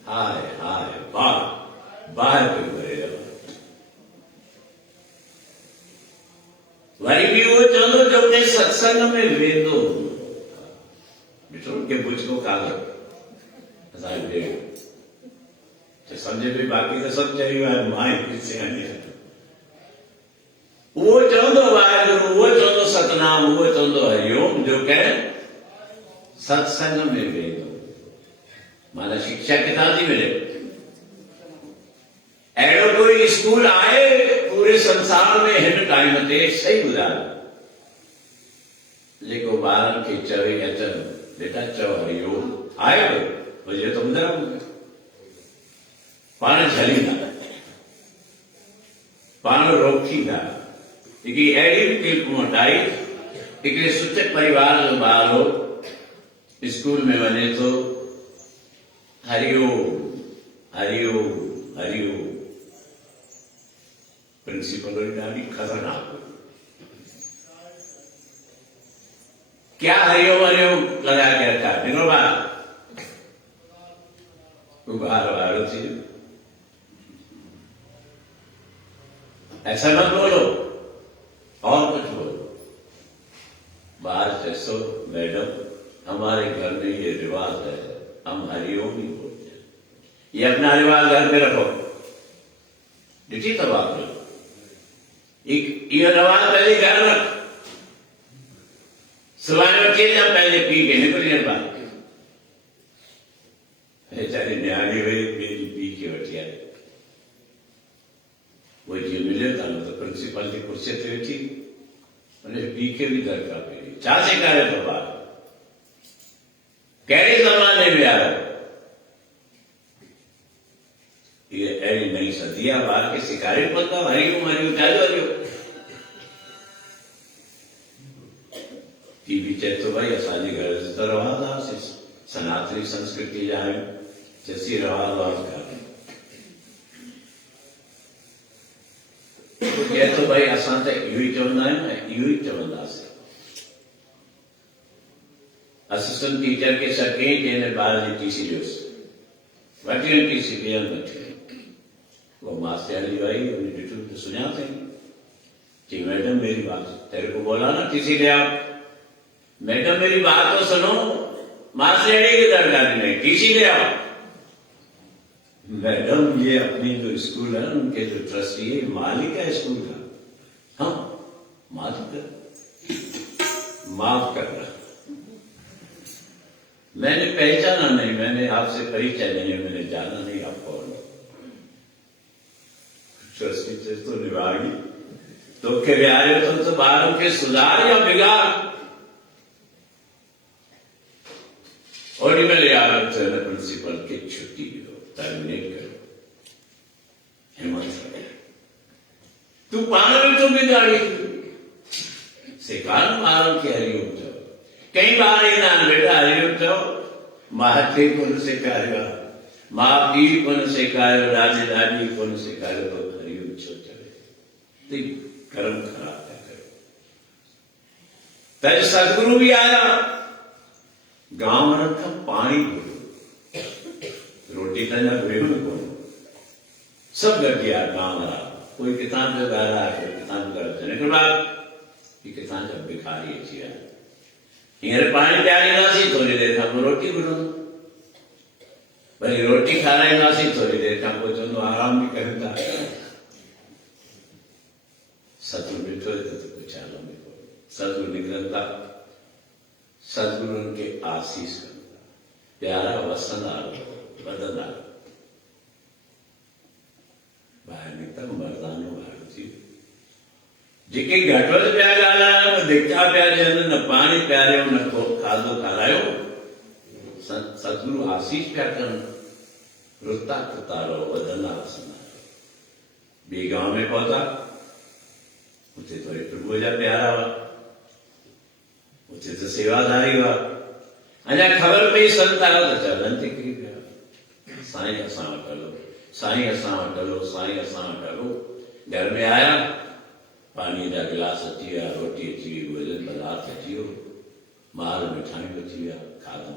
हाय हाय वाह वाह पियो करे रहो। वरी बि उहो चवंदो जो के सत्संग में वेंदो, ॾिठो के बुझको कागरु असांजो भेण समझे भी बाक़ी तो सब चई वियो आहे मां ई सियाणी आहियां। उहो चवंदो वाहेगुरु, उहो चवंदो सतनाम, उहो चवंदो हरिओम, जो कंहिं सत्संग में वेंदो। माना शिक्षा किथां थी मिले? अहिड़ो कोई स्कूल आहे पूरे संसार में हिन टाइम ते, सही ॿुधायो, जेको ॿारनि खे चवे अचनि बेटा चओ हरिओम? आहे हुजे त ॿुधायो। पाण झलींदा, पाण रोकींदा। हिकिड़ी अहिड़ी फिल्म वटाई, हिकिड़े सुठे परिवार जो ॿार हो, स्कूल में वञे थो, हरिओम हरिओम हरिओम। प्रिंसिपल वरी ॾाढी खतरनाक हुई, क्या हरिओम हरिओम लगा के रखा? निकलो बाहर। वो बाहर बाहर थी, ऐसा मत बोलो और कुछ बोलो। बाहर जैसो मैडम हमारे घर में ये रिवाज है, हम हरिओम ही बोलते हैं, ये अपना रिवाज घर में रखो। देखिए तब आप लोग ये रिवाज पहले घर रख, सुबह में के जब पहले पी के निकल बात। बेचारी न्याणी हुई मेरी पी के वठी आई, वो जी मिले था तो प्रिंसिपल की कुर्सी ते वेठी, उन्हें पी के भी दरकार पड़ी। छा सेखारियो तो बार कहिड़े ज़माने में आयो? ये अहिड़ी नई सदी आहे, ॿार खे सेखारे पवंदो हरिओम हरिओम चालू हरिओम। टीवी चए थो भाई असांजे घर जो त रवाज़ आहे, सनातनी संस्कृति जा आहियूं, चएसि रवाज़ वाज़ कान्हे। चए थो भाई असां त इहो ई चवंदा आहियूं न, इहो ई चवंदासीं। असिस्टेंट टीचर के सर कहीं चईं ॿार जी टीसी ॾियोसि, वठी वञ टीसी, ॿियनि वठी वञ। वो मास्टराणी आई, उन्हें ॾिठो तो सुञातई, कि मैडम मेरी बात, तेरे को बोला ना टीसी ले आओ। मैडम मेरी बात तो सुनो, मास्टराणी की दरकार नहीं, टीसी ले आओ। मैडम ये अपनी जो स्कूल है उनके जो ट्रस्टी है, मालिक है स्कूल का। हाँ मालिक है, माफ करना, मैंने पहचाना नहीं, मैंने आपसे परिचय नहीं है, मैंने जाना नहीं आप कौन। ट्रस्टी से तो निभागी तो के ब्यारे तो बारों के सुधार या बिगाड़। और मेरे यार प्रिंसिपल की छुट्टी हो, टर्मिनेट करो, हिम्मत है तू पान में तो बिगाड़ी सिखान मारो के हरिओम जाओ। कई बार ना बेटा हरिओम जाओ, महात्मा को सिखाएगा, माँ पीढ़ी को सिखाए, दादी दादी को सिखाए, तो हरिओम छो चले कर्म खराब है करो। तज सदगुरु भी आया, गांव में रखा पानी घुरो, रोटी तना भेड़ू को सब गट गया गांव रहा। कोई किसान पे गा रहा है, कोई किसान पे गा रहा है, कि किसान जब भिखारी है हींअर पानी पियारींदासीं, थोड़ी देर खां पोइ रोटी घुरंदो, वरी रोटी खाराईंदासीं, थोड़ी देर खां पोइ चवंदो आराम बि कयूं था। सतगुरु ॾिठो त कुझु हाल में कोन्हे। सतगुरु निकिरनि था, सतगुरुनि खे आसीस कनि था, प्यारा वसंदा वधंदा। ॿाहिरि निकिता मर्दानो ॿाहिरि थी वियो। जेके घटि वधि पिया ॻाल्हाइनि, धिका पिया ॾियनि, न पाणी पियारियो, न को खाधो खारायो, सतगुरु आसीस पिया कनि, रुता कुता रहो, वधंदा वसंदा। ॿिए गांव में पहुता, उते तो प्रभु जा प्यारा हुआ, उते तो सेवादारी हुआ। अञा ख़बर पई संत आयो त चवनि ते किरी पिया, साईं असां वटि हलो, साईं असां वटि हलो, साईं असां वटि हलो। घर में आया, पानी जा गिलास अची विया, रोटी अची वई, भोजन पदार्थ अची वियो, माल मिठाइयूं अची विया, खाधो।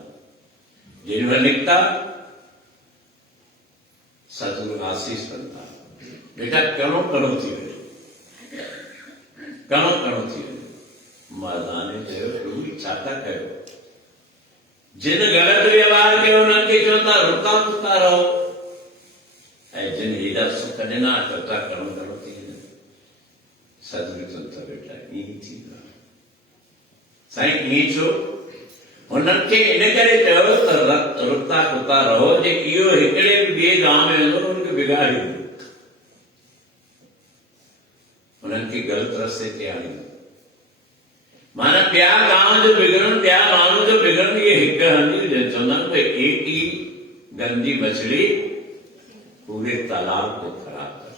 जेॾी महिल निकिता, सतगुरु आसीस कनि था, बेटा कणो कणो थी वियो, कणो कणो थी वियो। मर्दाने चयो प्रभु छा था कयो? जिन ग़लति व्यवहार कयो उन्हनि खे चवंदा रुका कुता रहो, कन्या करता कर्म करो थी सतगुरु संत बेटा ई थी साईं ई छो उन्हनि खे इन करे चयो त रुकता कुता रहो जे इहो हिकिड़े ॿिए गांव में वेंदो उनखे बिगाड़ींदो उन्हनि खे ग़लति रस्ते ते आणींदो माना ॿिया गांव जो बिगड़न ॿिया माण्हू जो बिगड़न इहे हिकु हंधि चवंदा आहिनि भई एक ही गंदी मछली पूरे तालाब को खराब कर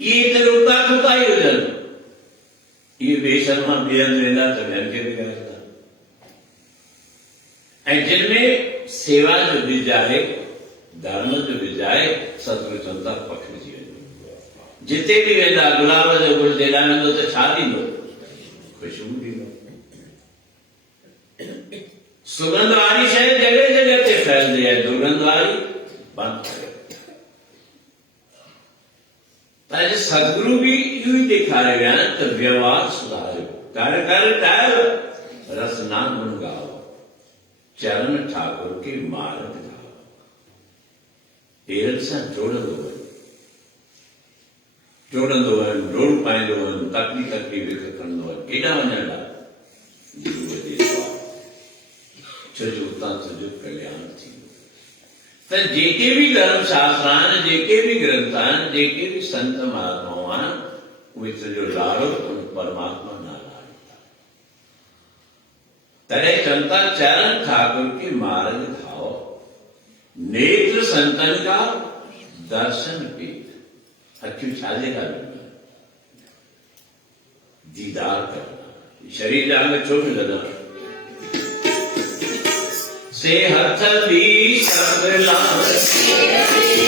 ये रुकता कुता ही हुजनि ये बेशर्मा ॿियनि वेंदा त ॿियनि खे बिगाड़ंदा ऐं जिनमें सेवा जो बीज आहे धर्म जो बीज आहे सतगुरु चवंदा पखिड़िजी वेंदो जिते बि वेंदा गुलाब जो गुल जेॾा वेंदो त छा ॾींदो ख़ुशबू ॾींदो सुगंध वारी शइ जगह जगह ते फैलंदी आहे दुर्गंध वारी बंदि करे पर सदगुरु भी इहो ई ॾेखारे विया आहिनि त व्यवहार सुधारियो कर कर टायो रस ना गुण गाओ चरण ठाकुर के मार्ग गाओ हेरनि सां जोड़ंदो वञ रोड़ पाईंदो वञ तकड़ी तकड़ी विख खणंदो वञ केॾा वञण लाइ गुरूअ जे द्वार छो जो उतां तुंहिंजो कल्याण थींदो त जेके भी धर्म शास्त्र आहिनि जेके भी ग्रंथ आहिनि जेके भी संत महात्माऊं आहिनि उहे तुंहिंजो लाड़ो उन परमात्मा न लाड़ींदा तॾहिं चवंदा चरण ठाकुर के मार्ग खाओ नेत्र संतन का दर्शन भी अखियूं छाजे का दीदार करना शरीर जान में छो मिलंदा से हथ भी शब्द लाल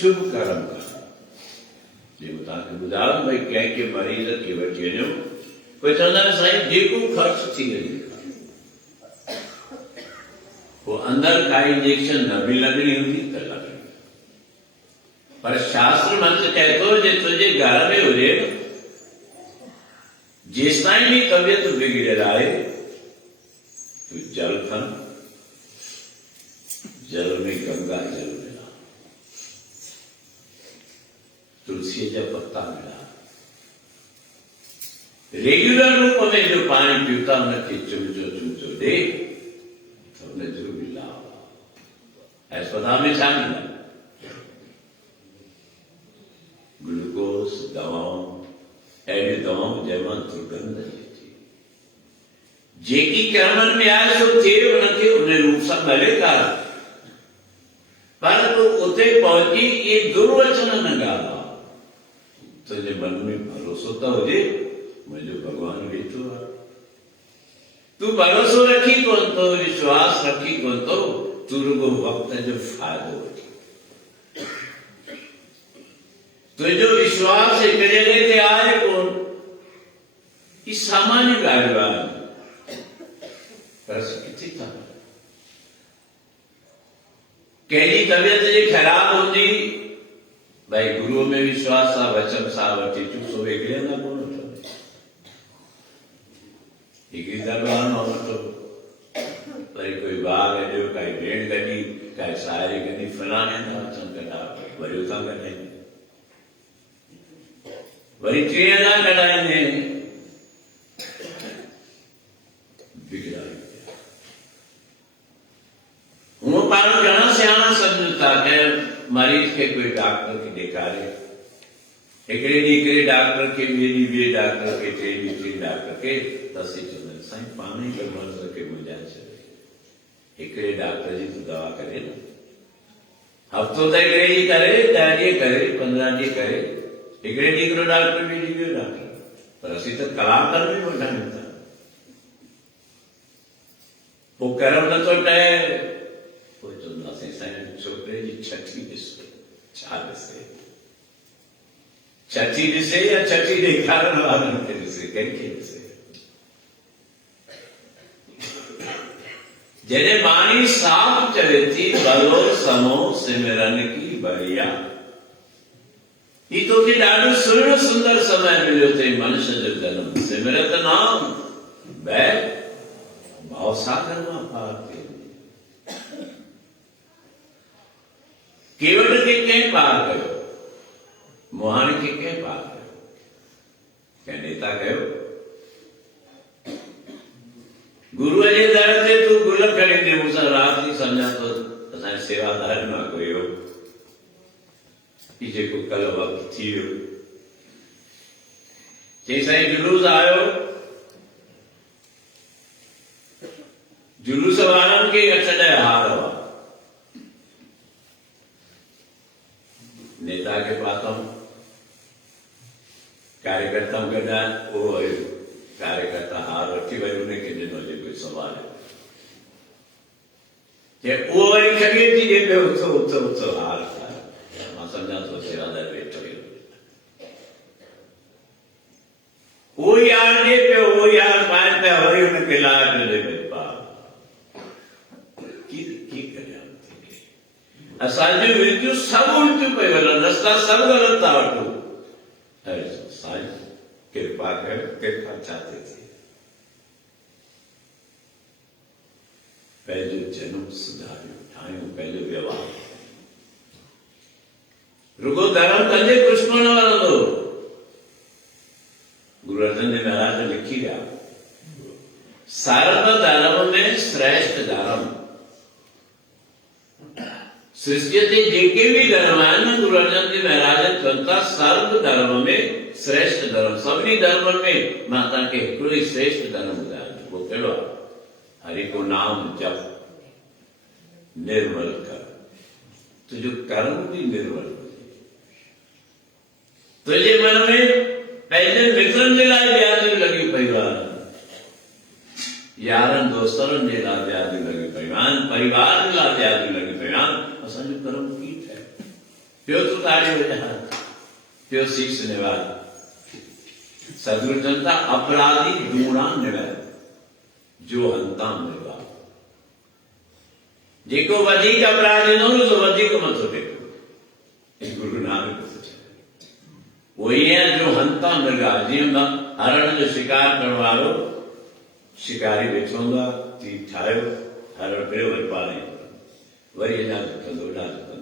शुभ कर्म करणु। जेको तव्हांखे ॿुधायो भई कंहिंखे मरीज़ खे वठी वञो, कोई चवंदा आहिनि साईं जेको ख़र्च थी वञे, पोइ अंदरि का इंजेक्शन न बि लॻणी हूंदी त लॻणी, पर शास्त्र मंत्र चए थो जे तुंहिंजे घर में हुजे जेसिताईं बि तबियत बिगड़ियल आहे, तूं जल खन, जल में गंगा जल मिला, तुलसी जा पत्ता मिला, रेग्युलर रूप में जो पानी पीता उनखे चुमचो चुमचो ॾे त उनजो बि लाभ। अस्पताल में छा मिला? ग्लूकोस, दवाऊं, अहिड़ियूं दवाऊं जंहिंमां दुर्गंध अचे थी। जेकी कर्मनि में आहे सो थिए, उनखे उन रूप सां भले कर, पर तूं उते पहुची इहे दुर्वचन न ॻाल्हि। तुंहिंजे मन में भरोसो त हुजे मुंहिंजो भॻवानु वेठो आहे, तूं भरोसो रखी कोन थो, विश्वास रखी कोन थो, तूं रुगो वक़्त जो फ़ाइदो वठी। तुंहिंजो विश्वास हिक जॻह ते आहे कोन, ही सामान्य ॻाल्हि आहे, पर असां किथे था? कंहिंजी तबियत जे ख़राब हूंदी, भाई गुरुअ में विश्वास सां वचन सां वठी चूं सो विगड़ंदा कोन। हिकिड़ी दरबार मां वठो, वरी कोई भाउ गॾियो, काई भेण गॾी, काई साहेड़ी गॾी, फलाणे था अचनि कढा, वरी उतां कढाईंदे, वरी 3 हज़ार कढाईंदे, बिगड़ाई। हूअं पाण घणा सियाणा सम्झनि था कि मरीज़ खे कोई डॉक्टर खे ॾेखारे, हिकिड़े ॾींहुं हिकिड़े डॉक्टर खे, ॿिए ॾींहुं ॿिए डॉक्टर खे, टे ॾींहुं टे डॉक्टर खे, त असीं चवंदा आहियूं साईं पाण ई मरीज़ खे मुंझाए छॾे, हिकिड़े डॉक्टर जी तूं दवा करे न, हफ़्तो ताईं हिकिड़े ॾींहुं करे, 10 ॾींहं करे, 15 ॾींहं करे, हिकिड़े ॾींहुं हिकिड़ो डॉक्टर, ॿिए ॾींहुं ॿियो डॉक्टर, पर असीं त कलाकनि में वठायूं था। पोइ कर्म नथो टहे, पोइ चवंदासीं साईं छोकिरे जी छठी ॾिसो, छा ॾिसे? छठी ॾिसे या छठी ॾेखारण वारनि खे ॾिसे? कंहिंखे ॾिसे? जॾहिं बाणी साफ़ चवे थी भलो समो सिमरन की बढ़िया, ही तोखे ॾाढो सुहिणो सुंदर समय मिलियो अथई मनुष्य जो जनम, सिमरत नाम बैर भाव सागर मां पार कयो। केवट खे कंहिं पार कयो? मोहाणी खे कंहिं पार कयो? कंहिं नेता कयो? गुरुअ जे दर ते तूं गुल खणी ॾे, मूंसां राति जी सम्झां थो असांजे सेवादार मां कोई हो, ही जेको कल्ह वक़्तु थी वियो, चई साईं जुलूस आयो, जुलूस वारनि खे 8-10 हार हुआ, नेता के पातम, कार्यकर्ताओं के डाल, वो कार्यकर्ता हार रखी वही उन्हें के दिन वाले कोई सवाल है, जे वो वही खड़ी थी जे पे उतो हार था, मां समझा तो सेवादार बैठो ही, वो यार जे पे वो यार पांच पे हरी उनके लाज ले पे पा, की करे हम थे, असांजी विद्यु सब उल्टी पे वाला रास्ता सब गलत था वठो, ऐसा साईं कृपा कर कृपा चाहते थे, पहले जन्म सुधारियो ठाहियो, पहले व्यवहार रुगो धर्म कंदे कुछ न वणंदो। गुरु अर्जन देव महाराज ने लिखी रहा, सर्व धर्म में श्रेष्ठ धर्म, सृष्टि ते जेके भी धर्म आहिनि, गुरु अर्जन देव महाराज चवनि सर्व धर्म में श्रेष्ठ धर्म, सभी धर्म में मां तव्हांखे हिकिड़ो ई श्रेष्ठ धर्म ॿुधायां, वो कहिड़ो आहे? हरि को नाम जप निर्मल कर, तुझो कर्म भी निर्मल हो, तुझे मन में पंहिंजे मित्रनि जे लाइ व्याधियूं लॻियूं पयूं आहिनि, यारनि दोस्तनि जे लाइ व्याधियूं लॻियूं पयूं आहिनि, परिवार जे लाइ व्याधियूं लॻियूं पयूं आहिनि, असांजो कर्म कीअं ठहे? प्यो तो ताड़ी हो जाए, प्यो शीश निवार। सदगुरु चंदा अपराधी दूणा निवार, जो हंता निवार। जेको वधिक अपराधी न हो तो वधिक मथो टेको। गुरु नानक वही है जो हंता मृगा, जीअं हरण जो शिकार करण वारो शिकारी वेठो हूंदो आहे, तीर ठाहियो, हरण पियो वरी पाणे वरी अञा ॾुकंदो ॾुकंदो।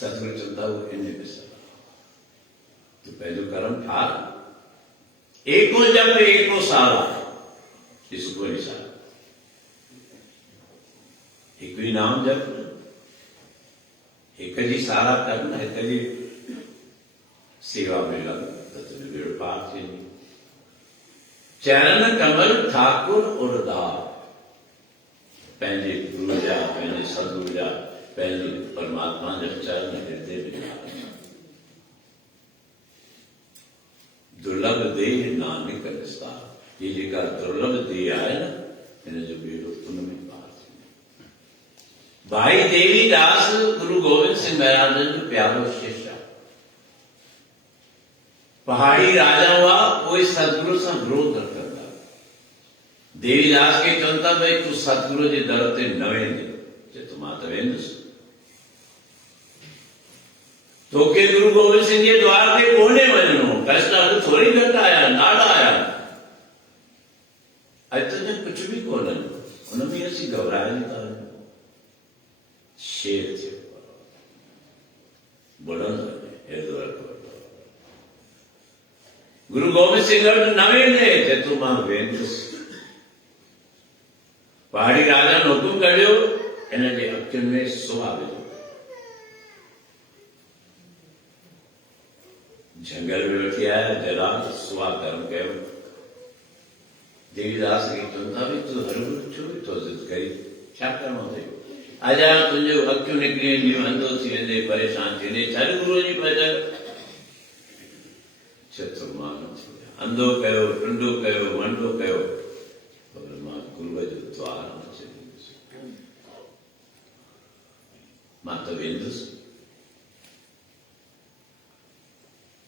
सतगुरु चवंदा उहो इन में तूं पंहिंजो कर्म ठार, एको जप एको सारा, ॾिस कोई सारा, हिकु ई नाम जप, हिक जी सारा करना, हिक जी सेवा में लग, तो तुझे बेड़ो पार थी। चरण कमल ठाकुर उरदार, पंहिंजे गुरु जा, पंहिंजे सदगुरु जा, पंहिंजे परमात्मा जा चरण हृदय में। दुर्लभ देह नानक विस्तार, ये जेका दुर्लभ देह आहे न, हिन जो बेड़ो तुन में पार थी। भाई देवीदास गुरु गोविंद सिंह महाराज जो प्यारो शिष्य, पहाड़ी राजा हुआ, कोई सतगुरु से विरोध न करता। देवीदास के चवंदा भाई तू सतगुरु जे दर ते न वेंदे, जे तूं मां त वेंदुसि, तोखे गुरु गोविंद सिंह जे द्वार ते कोन्हे वञणो, फैसला थोड़ी घटि आया, ॾाढा आया, अॼु तुंहिंजे कुझु बि कोन्हे, हुन में असीं घबराए था वञूं। शेर थियो बुलंद हेॾो गुरु गोविंद सिंह न वेंदे, जे तूं मां वेंदुसि। पहाड़ी राजा ने हुकुम करियो, हिन जे अखियुनि में सुआ विझो। जंगल में वठी आया, जलाल सुआ कर्म कयो। देवीदास खे चवंदा भई तूं हरू छो वेठो ज़िद कई, छा करिणो अथई? आजा तुंहिंजो अखियूं निकिरी वेंदियूं, अंधो थी वेंदे, परेशान थी वेंदे, छॾ गुरूअ जी भॼ। चतुर्मान अंधो कयो, टुंडो कयो, वंडो कयो, पर मां गुरूअ जो द्वार न छॾींदुसि, मां त वेंदुसि।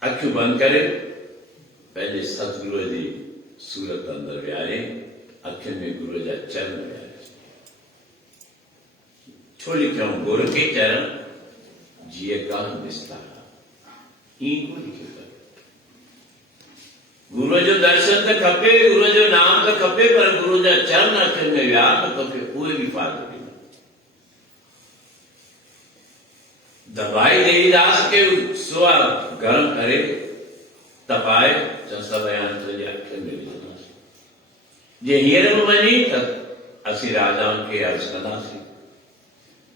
अखियूं बंदि करे पंहिंजे सतगुरूअ जी सूरत अंदरि विहारे, अखियुनि में गुरूअ जा चरण विहारे। छो लिखियऊं गुर के चरण जिए का विस्तार, ईअं को लिखियो। गुरु जो दर्शन त खपे, गुरु जो नाम त खपे, पर गुरु जा चरण अखियुनि में विहार त तोखे उहे बि फ़ाइदो ॾींदा। दबाई देवीदास के सुआ गरम करे तपाए, सभु तुंहिंजे अखियुनि में विझंदासीं। जे हींअर बि वञी त असीं राजाउनि खे अर्ज़ु कंदासीं,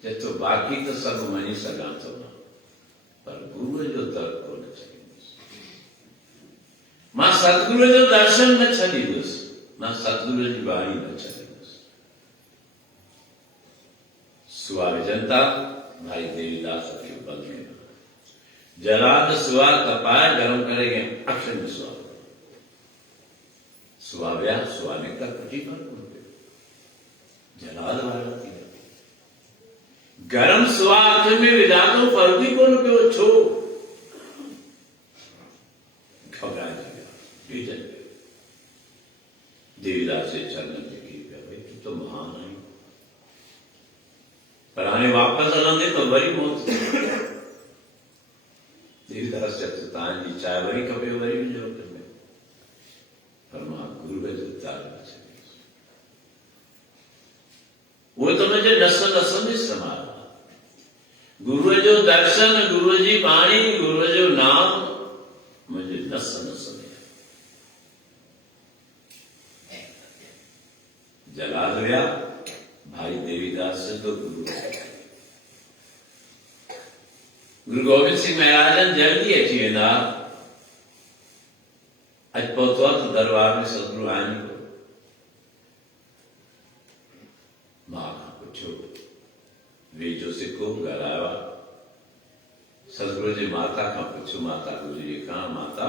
जेतिरो बाक़ी त सभु मञी सघां थो, पर गुरूअ जो दर कोन छॾींदुसि। मां सतगुरूअ जो दर्शन न छॾींदुसि, मां सतगुरूअ जी वाणी न छॾींदुसि। सुआ विझंता भाई देवीदास खे बंदि कयो, जलाद सुआ तपाए गरम करे अखियुनि में सुआ, सुआ विया, सुआ निकिता, कुझु फर्क़ु कोन पियो, जलाद वारा थी विया। गरम सुआ अखियुनि में विधा तो फर्क़ु ई कोन पियो, छो? घबराए विया, देवीदास जे चरणनि ते गिरी पिया, भई तूं त महान आहीं, पर हाणे वापसि हलंदे त वरी मौत। देवीदास चयो तव्हांजी चांहि वरी खपे, वरी मुंहिंजो अखियुनि में, पर मां गुरूअ जो दर न छॾींदुसि। उहो त मुंहिंजे नस नस में समायो, गुरूअ जो दर्शन, गुरूअ जी वाणी, गुरूअ जो नाम मुंहिंजे नस नस में। जलाल विया, भाई देवीदास सिधो गुरु गुरु गोविंद सिंह महाराजन जल्दी अची वेंदा। अॼु पहुतो आहे त दरबार में सतगुरु आहिनि को, मां खां पुछियो, वेझो सिको ॻाल्हायो आहे, सतगुरु जी माता खां पुछियो, माता गुजरी खां, माता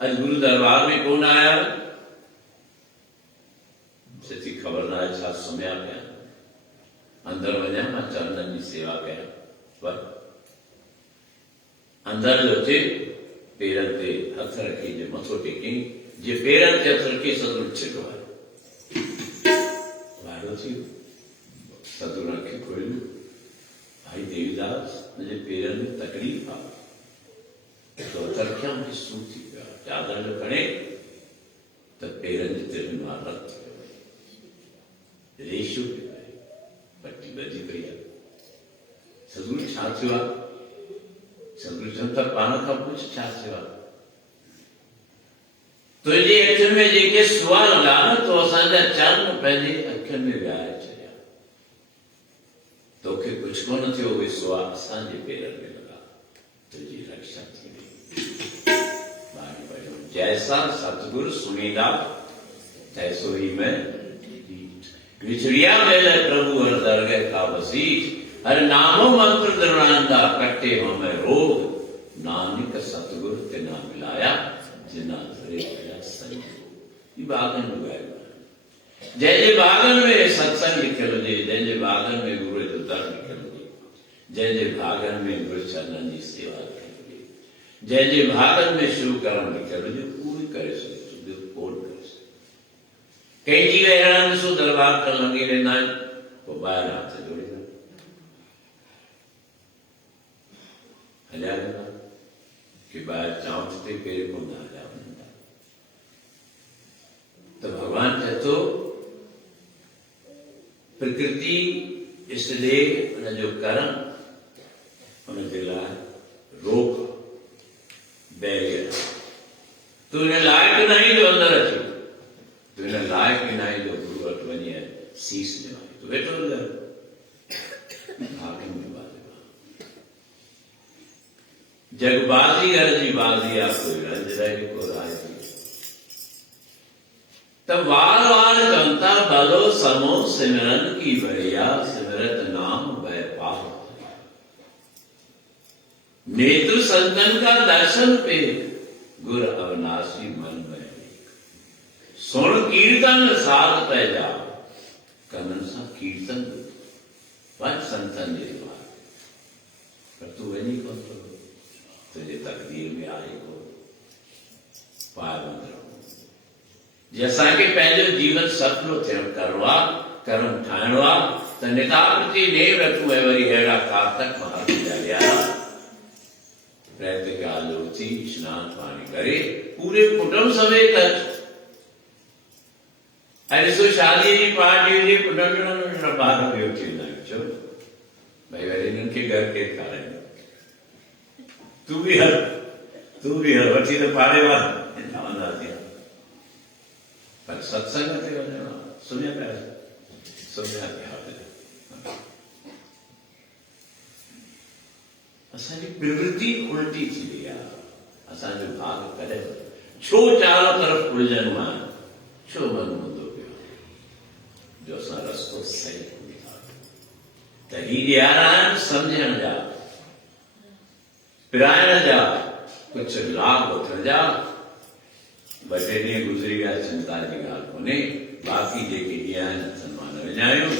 अॼु गुरु दरबार में कोन आया? सची ख़बर न आहे, छा सुम्हिया पिया? अंदरि वञा, मां चरणनि जी सेवा कयां, पर अंदर जो थे पेरन ते हथ रखी जे मथो टेकी जे पेरन ते हथ रखी सदगुरु छिको वारो थी सदगुरु अखी खोलियो भाई देवीदास मुझे पेरन में तकलीफ आ तो हथ रखिया मुझे सूर थी पिया चादर जो खणे तो पेरन जे तेरे में रत रेशो पट्टी बजी पई सदगुरु छा थियो आहे सदगुरु चवनि था पाण खां पुछ छा थियो आहे तुंहिंजे अखियुनि में जेके सुआ लॻा न तो असांजा चरण पंहिंजे अखियुनि में विहारे छॾिया तोखे कुझु कोन थियो उहे सुआ असांजे पेरनि में लॻा तुंहिंजी रक्षा थी वई बाणी पढ़ियो जैसा सतगुरु सुनीदा तैसो ही मैं विछड़िया मेले प्रभु हर दरगह का वसीठ हर नामो मंत्र दरणांदा कट्टे हो मैं रोग नानक सतगुरु के नाम मिलाया जिना धरे गया सही ये बागन लुगायो जय जय बागन में सत्संग लिखल हुजे जय जय बागन में गुरु जो दर लिखल हुजे जय जय बागन में गुरु चरणन जी सेवा लिखल हुजे जय जय बागन में शिव कर्म लिखल हुजे पूरी करे सके कोन करे सके कई जीव अहिड़ा ॾिसो दरबार कर लॻी रहंदा आहिनि पोइ ॿाहिरि हथ जोड़े हलिया वेंदा कि ॿाहिरि चांच ते पेर कोन हलिया वेंदा तो भगवान चए थो प्रकृति इसलिए उनजो कर्म उनजे लाइ रोक बैरियर तूं हिन लाइक़ न आहीं जो अंदरि अची तूं हिन लाइक़ न आहीं जो गुरू वटि वञी सीस ॾिवाई तूं वेठो जगबाजी घर जी बाजी आ कोई रंज रह को राज तब वार वार जनता भलो समो सिमरन की बढ़िया सिमरत नाम वह पाप नेत्र संतन का दर्शन पे गुर अविनाशी मन में सुन कीर्तन साध पैजा कनन सा कीर्तन पंच संतन जे द्वार पर तू वही कौन तुझे तकदीर में आए को पाबंद रहो जैसा कि पहले जीवन सफलो थे करवा कर्म ठाणवा तो नितापति नेम रखू है वरी हेड़ा कारतक महाविद्यालय प्रैत काल उथी स्नान पानी करे पूरे कुटुंब समेत ऐसो शादी जी पार्टी जी कुटुंब बाहर में उठी ना चो भाई वरी इनके घर के कारण तू भी हर वठी तो पारे वाला पर सत्संग ते वञणो सुनिया पिया असांजी प्रवृत्ति उल्टी थी वई आहे असांजो भाग कॾहिं छो चारो तरफ़ उलझन मां छो मन मुंदो पियो जो असां रस्तो सही कोन था त ही ॾियारा आहिनि सम्झण जा पिराइण जा कुछ लाभ वठण जा ॿ टे ॾींहं गुज़री विया चिंता जी ॻाल्हि कोन्हे बाक़ी जेके ॾींहं आहिनि अथनि मां न विञायूं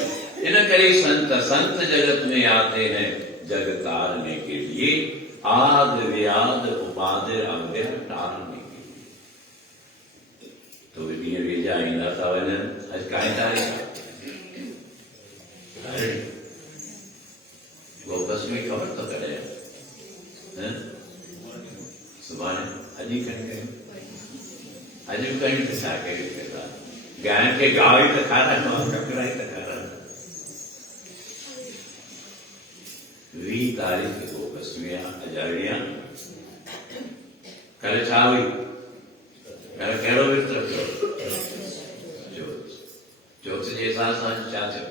इन करे संत संत जगत में आते हैं जग तारने के लिए आद व्याद उपादि अवध्या टारने के लिए तो ॾींहं वेझा ईंदा था वञनि अॼु काई तारीख़ गोपस में ख़बर तो कॾहिं सुभाणे अॼु ई खणी कयूं अॼु बि कयूं त छा कयूं गांइ खे गांव ई त खाराइणो आहे ककड़ा ई त खाराइणो 20 तारीख़ को कस्मिया अजाड़िया कल छा हुई कल कहिड़ो विर्त रखियो जोत जे हिसाब सां छा थियो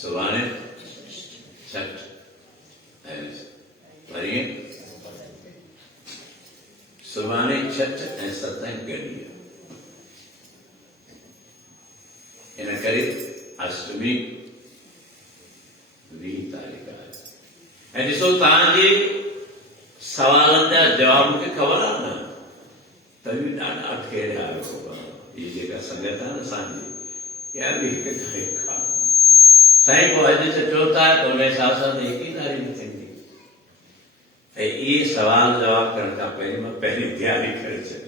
सुभाणे छठ ऐं परीहं सुभाणे छठ ऐं सतैं गॾी इन करे अष्टमी 20 तारीख़ आहे ऐं ॾिसो तव्हांजे सवालनि जा जवाब मूंखे ख़बर आहे न त बि ॾाढा ठेरिया हीअ जेका संगत आहे न असांजी इहा बि हिकु तारीख़ आहे साईं पोइ अॼु त 4 तारीख़ उन हिसाब सां त 1 तारीख़ थींदी ये सवाल जवाब करण खां पहिरीं मां पहिरीं तैयारी करे छॾी,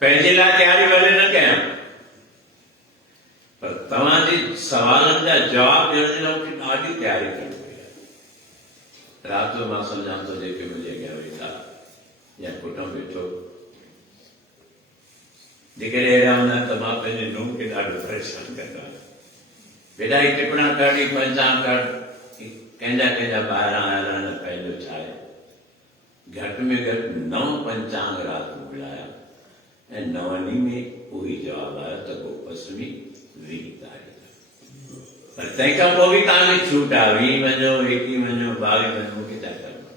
पंहिंजे लाइ तैयारी भले न कयां, पर तव्हांजे सवालनि जा जवाब ॾियण जे लाइ मूंखे ॾाढी तैयारी करणी पई आहे। राति जो मां सम्झां थो जेके मुंहिंजे अॻियां वेठा या कुटुंब वेठो, जेकॾहिं अहिड़ा हूंदा त मां पंहिंजे नुंहुं खे ॾाढो परेशान कंदो आहियां। बेटा ही टिपणा कर, ही पंचांग कर, कंहिंजा कंहिंजा ॿाहिरां आयल आहिनि, पंहिंजो छा आहे, घटि में घटि 9 पंचांग राति में मिलाया ऐं 9 में उहो जवाब आयो त गोपस्मी 20 तारीख़। पर तंहिंखां पोइ बि तव्हांखे छूट आहे, 20 वञो, 21 वञो, 22 वञो, मूंखे छा करिणो?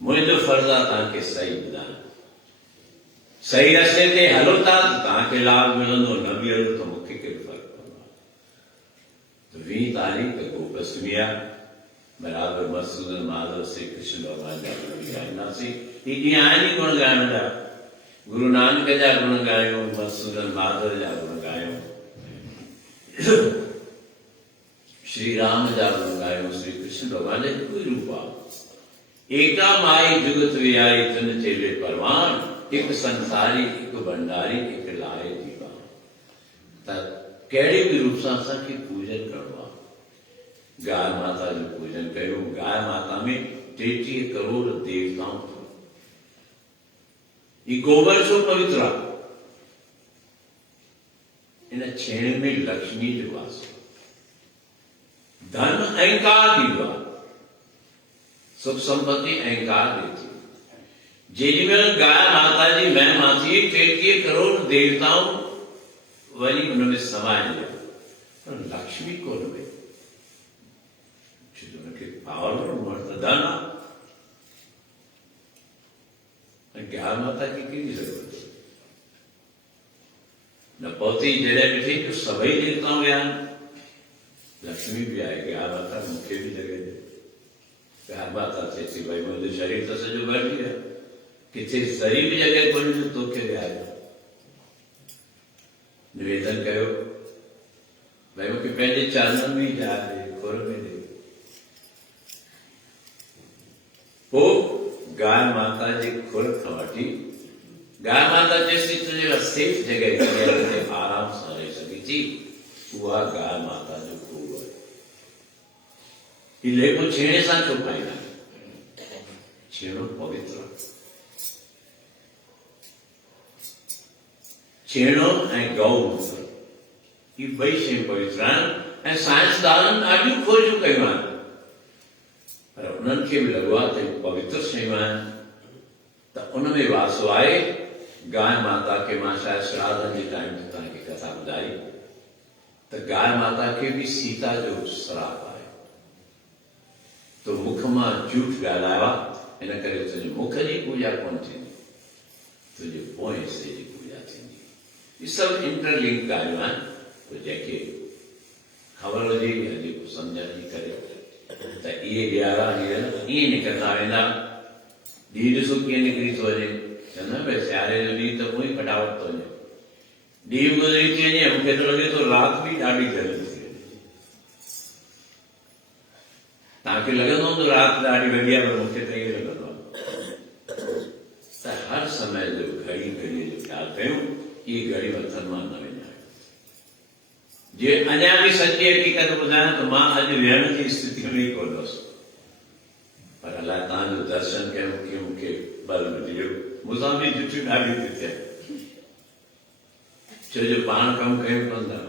मुंहिंजो फर्ज़ु आहे तव्हांखे सही ॿुधाइणु। सही रस्ते ते हलो था त तव्हांखे लाभ मिलंदो, न बि हलो त मूंखे कहिड़ो फ़र्क़ु पवंदो आहे। त 20 तारीख़ गोपस्मी आहे, बराबरि मधुसूदन माधव श्री कृष्ण भॻवान जा गुण ॻाईंदासीं। ही ॾींहं आहिनि ई गुण ॻाइण जा, गुरु नानक जा गुण ॻायूं, मधुसूदन माधव जा गुण ॻायूं, श्री राम जा गुण ॻायूं, श्री कृष्ण भॻवान जा कोई रूप आहे। एका माई जुगत विहारी तिन चेले परवान, एक संसारी, एक भंडारी, एक लाए दीवान। त कहिड़े बि रूप सां असांखे पूजन करणो आहे। गाय माता जो पूजन कयूं। गाय माता में 33 करोड़ देवताऊं अथव। ही गोबर छो पवित्र आहे? इन छेणे में लक्ष्मी जो वास आहे। धन अहंकार ॾींदो आहे, सुख संपत्ति अहंकार ॾे थी। जेॾीमहिल गाय माता जी महिमा थी, 33 करोड़ देवताऊं वरी उनमें समाइजी विया, पर लक्ष्मी कोन हुई। उनखे पावर त धन आहे, गाय माता की कहिड़ी ज़रूरत है? न पहुती जॾहिं ॾिठी त सभई देवताऊं विया आहिनि, लक्ष्मी भी आहे, गाय माता मूंखे बि जॻह ॾे। गाय माता चए थी भई मुंहिंजो शरीर त सॼो भरिजी आहे, किथे सही बि जॻह कोन्हे जो तोखे विहारियो। निवेदन कयो भई मूंखे पंहिंजे चरणनि में जा ॾे, खुर में ॾे। पोइ गाय माता जे खुर खां वठी गाय माता चएसि तुंहिंजे लाइ सेफ जॻह आराम सां रही सघी थी, उहा गाय माता जो खूब आहे। ही लेपो छेणे सां छो पाईंदा? छेणो पवित्र आहे। छेणो ऐं गौ मूत्र ही ॿई शयूं पवित्र आहिनि ऐं साइंसदाननि ॾाढियूं खोजूं कयूं आहिनि, पर उन्हनि खे बि लॻो आहे त पवित्र शयूं आहिनि, त उनमें वासो आहे। गाय माता खे मां शायदि श्राद्धनि जे टाइम ते तव्हांखे कथा ॿुधाई त गाय माता खे बि सीता जो श्राप आहे। तो मुख मां झूठ ॻाल्हायो आहे, इन करे तुंहिंजे मुख जी पूजा कोन थींदी, तुंहिंजे पोइ हिसे जी पूजा थींदी। ये सभु इंटरलिंक ॻाल्हियूं आहिनि, पोइ जंहिंखे ख़बर हुजे या जेको सम्झण जी करे त इहे 11 ॾींहं ईअं निकिरंदा वेंदा। ॾींहुं ॾिसो कीअं निकिरी थो वञे, चवंदा भई सियारे जो ॾींहुं त उहो ई फटाफट थो वञे, ॾींहुं गुज़री थी वञे, मूंखे तो लॻे थो राति बि ॾाढी जल्दी थी वञे। तव्हांखे लॻंदो हूंदो राति ॾाढी वॾी आहे, पर मूंखे त ईअं लॻंदो आहे त हर समय जो घड़ी घड़ीअ जो ख़्यालु कयूं, इहे घड़ी हथनि मां न विञायूं। जे अञा बि सची हक़ीक़त ॿुधायां त मां अॼु विहण जी स्थिति में ई कोन हुअसि, पर अलाए तव्हांजो दर्शन कयूं कीअं मूंखे बल मिलियो। मूंसां बि जुठियूं ॾाढी थी थियनि, छो जो पाण कमु कयूं कोन था।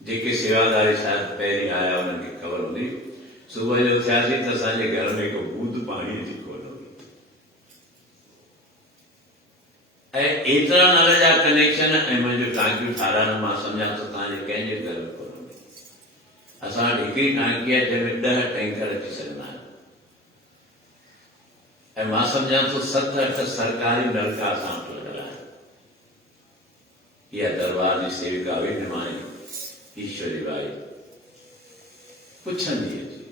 जेके सेवादारी शायदि पहिरीं आया उन्हनि खे ख़बर हूंदी, सुबुह जो थियासीं त असांजे घर में हिकु बूंद पाणीअ जी कोन हुई, ऐं एतिरा नल जा कनेक्शन ऐं मुंहिंजो टांकियूं ठाराइण मां सम्झां थो तव्हांजे कंहिंजे घर में कोन हूंदी। असां वटि हिकिड़ी टांकी आहे जंहिंमें 10 टैंकर अची सघंदा आहिनि, ऐं मां सम्झां थो 7-8 सरकारी नलका असां वटि लॻल आहिनि। इहा दरबार जी सेविका हुई निमाणी ईश्वरी बाई, पुछंदी अची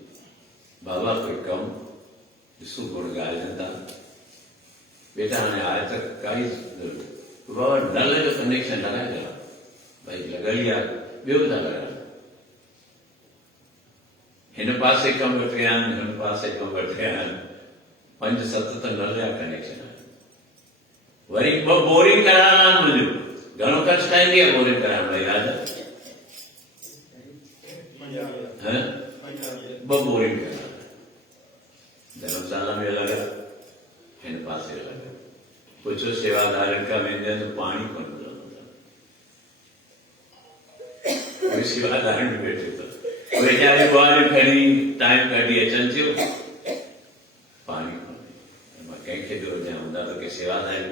बाबा कोई कमु ॾिसो गुण ॻाल्हाइनि था, बेटा हाणे आहे त काई बाबा नल जो कनेक्शन लॻाए ॾियां, भई लॻल ई आहे, ॿियो था लॻाइनि। हिन पासे कम वटि विया आहिनि, हिन पासे कम वटि विया आहिनि, 5-7 त न लिया कनेक्शन। वरी 2 बोरिंग कराइणा मुंहिंजो घणो ख़र्च ठाहींदी आहे बोरिंग कराइण भई राजा? 2 बोरिंग कराइणा, धर्मशाला में अलॻि, हिन पासे अलॻि। पुछो सेवादारनि खां वेंदे तो पाणी कोन मिलंदो, कोई सेवादार में वेठे तो वेचारे ॿार खणी टाइम कढी अचनि थियूं, पाणी कोन्हे। मां कंहिंखे बि वञा हूंदा त के सेवादारी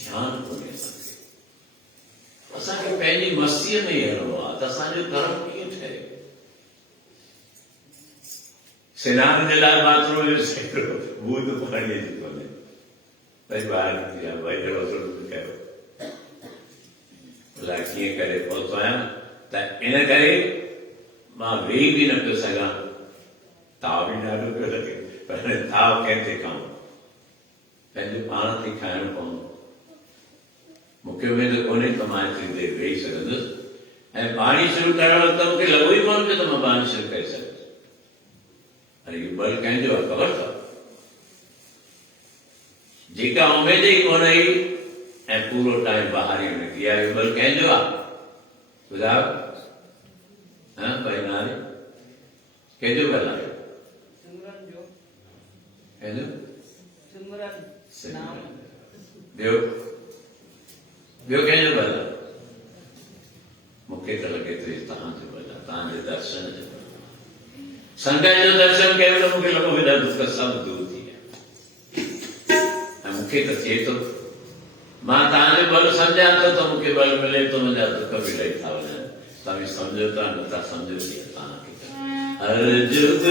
ध्यानु कोन्हे असांखे पंहिंजी मस्तीअ में ई हलिणो आहे, त असांजो कर्म कीअं ठहे? सनान जे लाइ बाथरूम जो हिकिड़ो बूंद पाणीअ जी कोन्हे, भई ॿाहिरि निकिरी आहे, भई अहिड़ो थोरो कयो, अलाए कीअं करे पहुतो आहियां। त इन करे मां वेही बि न पियो सघां, ताव बि ॾाढो पियो लॻे, पर ताव कंहिंखे खाऊं, पंहिंजे पाण ते खाइणो पवंदो। मूंखे उमेद कोन्हे त मां एतिरी देरि वेही सघंदुसि, ऐं बाणी शुरू करण वक़्तु मूंखे लॻो ई कोन पियो त मां बाणी शुरू करे सघंदुसि। अरे इहो बल कंहिंजो आहे ख़बर अथव? जेका उमेद ई कोन हुई ऐं पूरो टाइम ॿाहिरि ई निकिरी आहे, इहो बल कंहिंजो आहे ॿुधायो? भाई नारे कंहिंजो बल आहे? ॿियो कंहिंजो बल आहे? मूंखे त लॻे थो तव्हांजो बल आहे, तव्हांजे दर्शन जो। संगत जो दर्शन कयो त मूंखे लॻो हेॾा दुख सभु दूर थी विया, ऐं मूंखे त थिए थो मां तव्हांजो बल सम्झां थो त मूंखे बल मिले थो, मुंहिंजा दुख बि लही था वञनि। तव्हां सम्झो था नथा सम्झो थी तव्हांखे हर जुग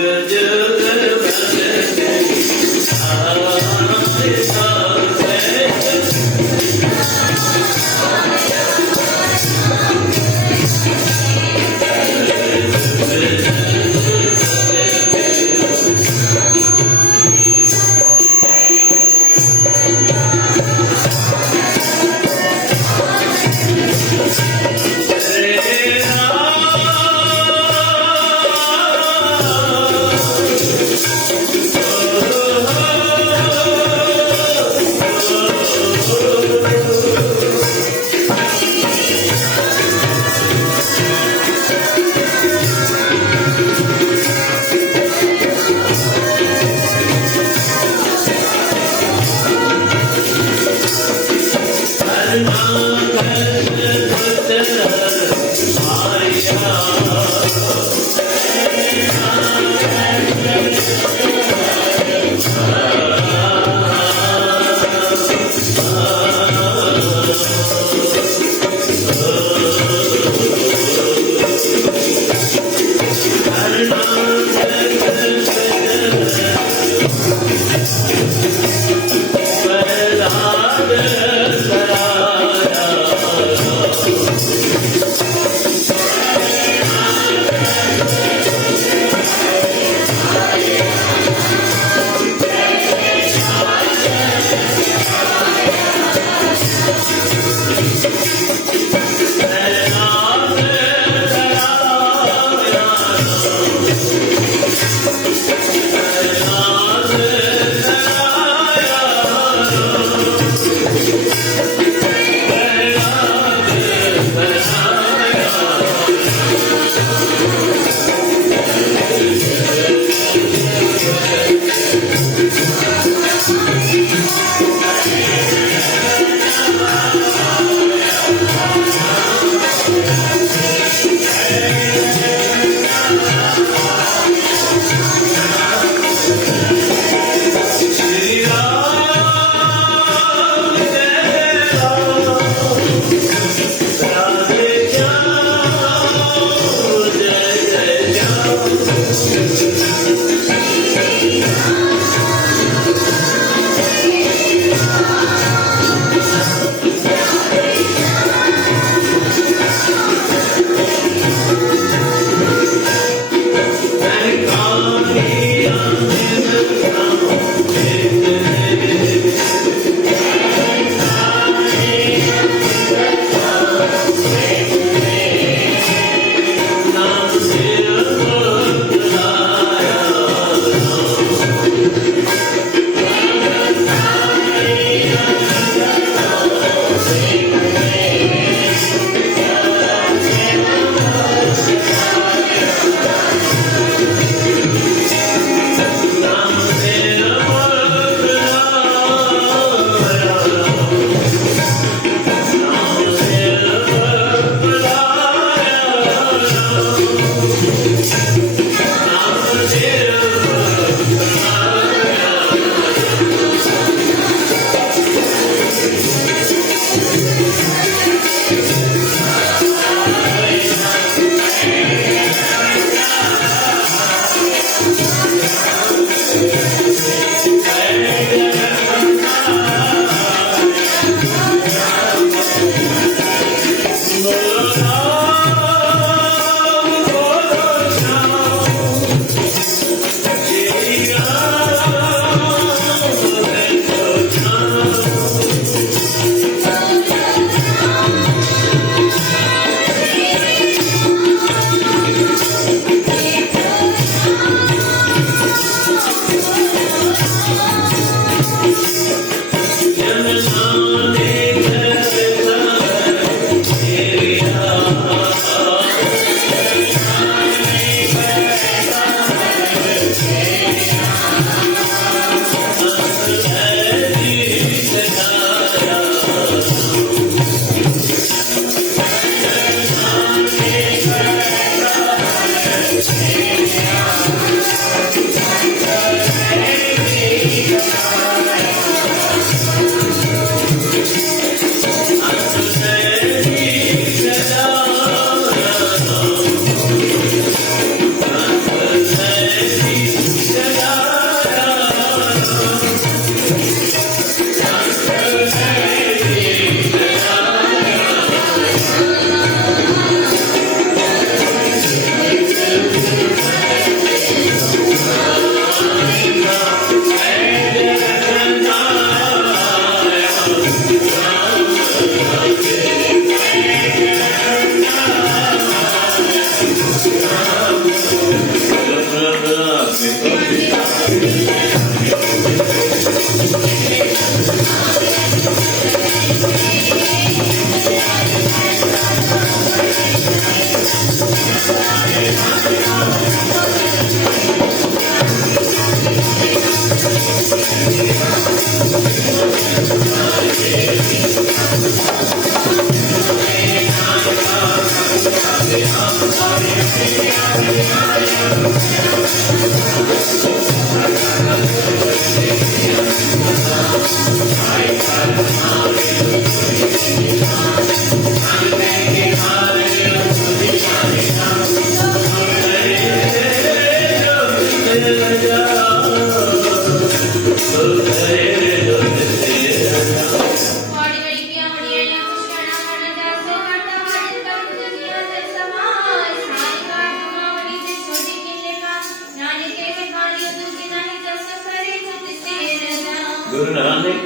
Guru Nanak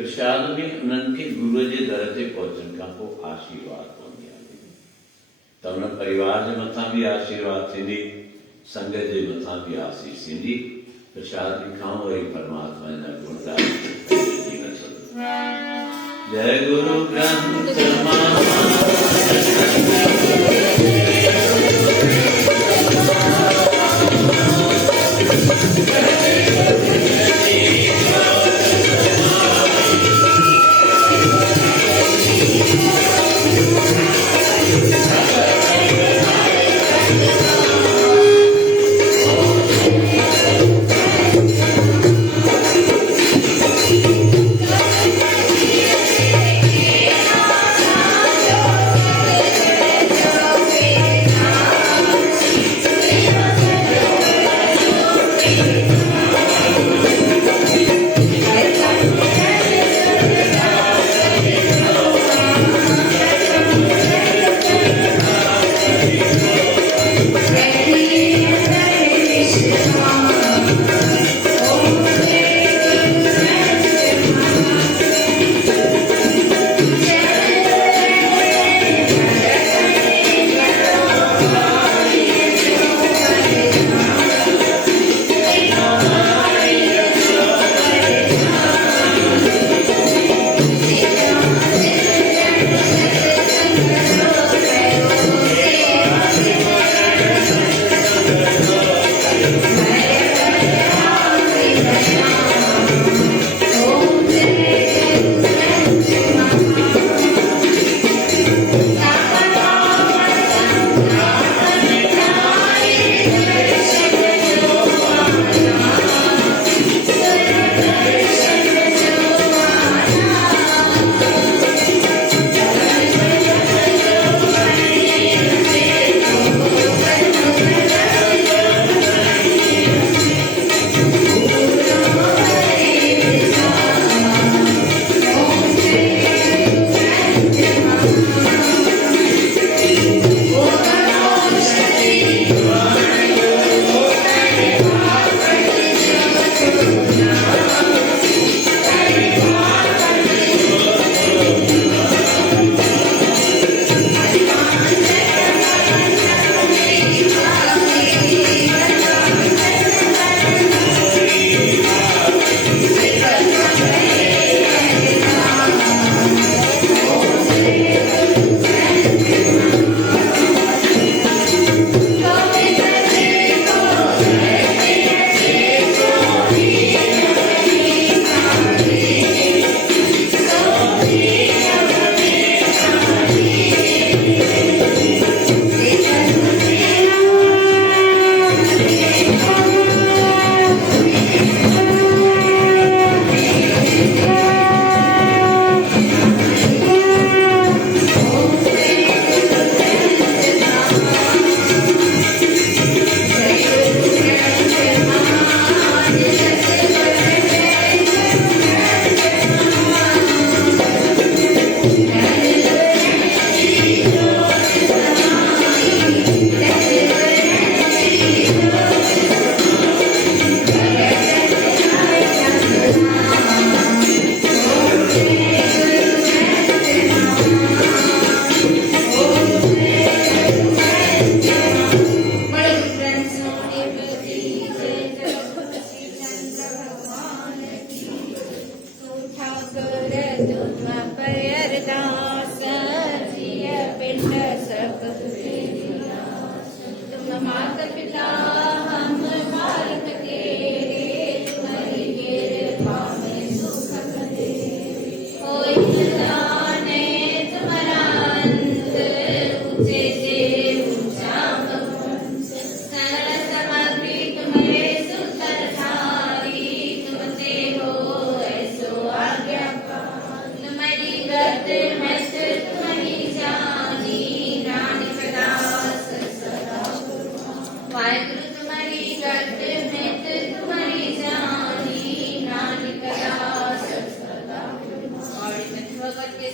प्रसाद में उन्हनि गुरु के दर से पहुचण का आशीर्वाद पवंदी आहे त उन परिवार के मथा भी आशीर्वाद थींदी, संगत के मथा भी आशीष थींदी। प्रसाद भी खाओ वही परमात्मा जा गुणगान जीवन सदो। जय गुरु ग्रंथ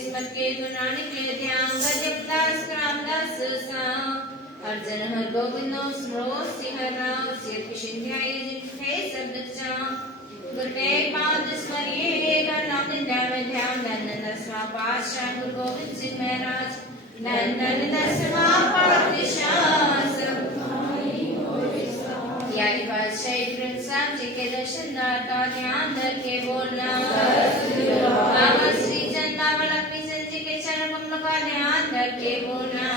सिमर के गुना निकले ध्यान गजबदास रामदास सा अर्जन हर गोविंदो स्मरो सिंह राम सिर किशन ध्याय जिन्हे सब दक्षा गुरुते पाद स्मरिए कर नाम ध्यान ध्यान नंदन दसवां पातशाह गुरु गोविंद सिंह महाराज नंदन दसवां पातशाह सब यारी बादशाह ग्रंथ साहब जी के दर्शनदार का ध्यान धर के बोलना बाबा श्री चंदावल अपनी संजी के चरण कमलों का ध्यान धर के बोलना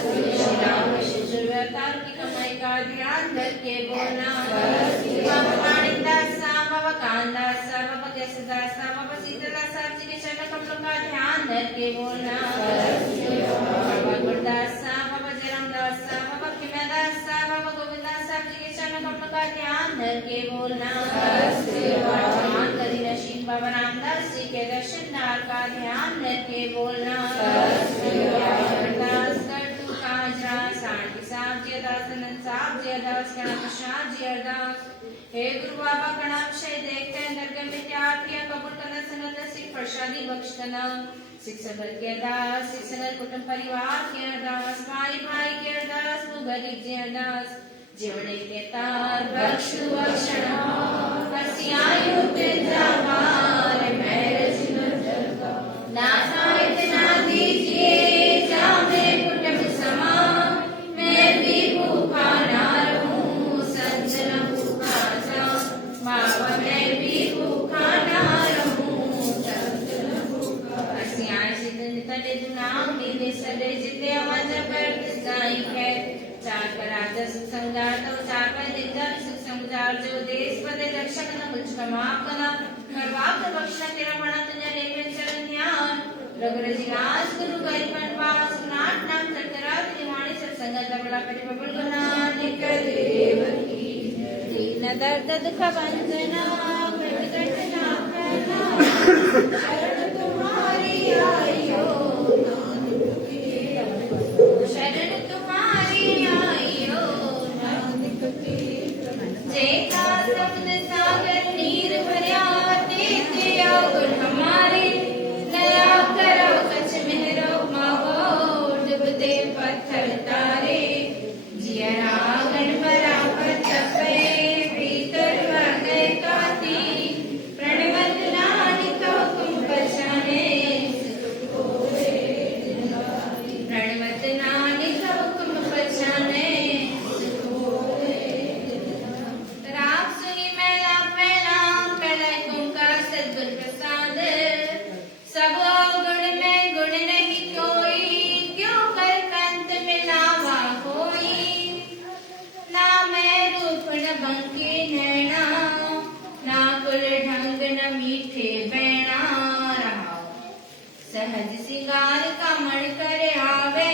श्री राम कृष्ण अवतार की कमाई का ध्यान धर के बोलना बाबा माणिकदास साहब बाबा कानदास साहब बाबा केसरदास साहब बाबा सीतादास साहब जी के चरण कमलों का ध्यान धर के बोलना बाबा गुरदास साहब बाबा जयरामदास साहब बाबा खिमयादास साहब बाबा गोविंदास साहब जी के चरण कमलों का ध्यान धर के बोलना भगवान करी नशीन बाबा रामदास जी के दर्शनदार का ध्यान धर के बोलना अरदास कर तू काजरा सारथी साहब जी अरदास अनंत साहब जी अरदास कणप शाह जी अरदास हे गुरु बाबा कणप शय देखते नरगम विद्यार्थियां कबूल करना संगत सिख प्रसादी बख्शना सिख सगर के अरदास सिख सगर कुटुंब परिवार के अरदास भाई भाई के अरदास वो गरीब जी अरदास जीवने के तार बख्शु बख्शना हसियायु तिंद्रामार मेरे जीवन जलका नाथा इतना दीजिए जामे कुटुंब समा मैं भी भूखा ना रहूं संजन भूखा था बाबा मैं भी भूखा ना रहूं संजन भूखा हसियाय जितने तले दुनाम नीले सदे जितने आवाज पर साई है चार पर आजा सुख संगार तो चार पर दिलदार सुख संगार जो देश पदे रक्षक न कुछ कमाप कना करवाप तो बख्शना तेरा बड़ा तुझे रेखन चरण ध्यान रघुरजी राज गुरु गरीबन पास नाट नाम चतरा त्रिवाणी सत्संग तबला परिबल गुना निकल देव की दीन दर्द दुख बंजना प्रकट ना करना शरण तुम्हारी आयो शरण तुम्हारी आयो नानक की जेका शब्द सागर नीर भरिया देते गुण हमारे दया करो कछ मेहरो मावो डूब दे पत्थर तारे जिया रागन बराबर तपे भीतर वर्गे काती प्रणवत नानिक हुकुम पछाने प्रणवत नानिक हुकुम पछाने राग सुनी मैला पहला पहला कुंका सद्गुण प्रसाद सब गुण में गुण नहीं कोई क्यों कर कंत मिलावा कोई ना मैं रूप न बंकी नैना ना कुल ढंग न मीठे बैना रहा सहज सिंगार का मन करे आवे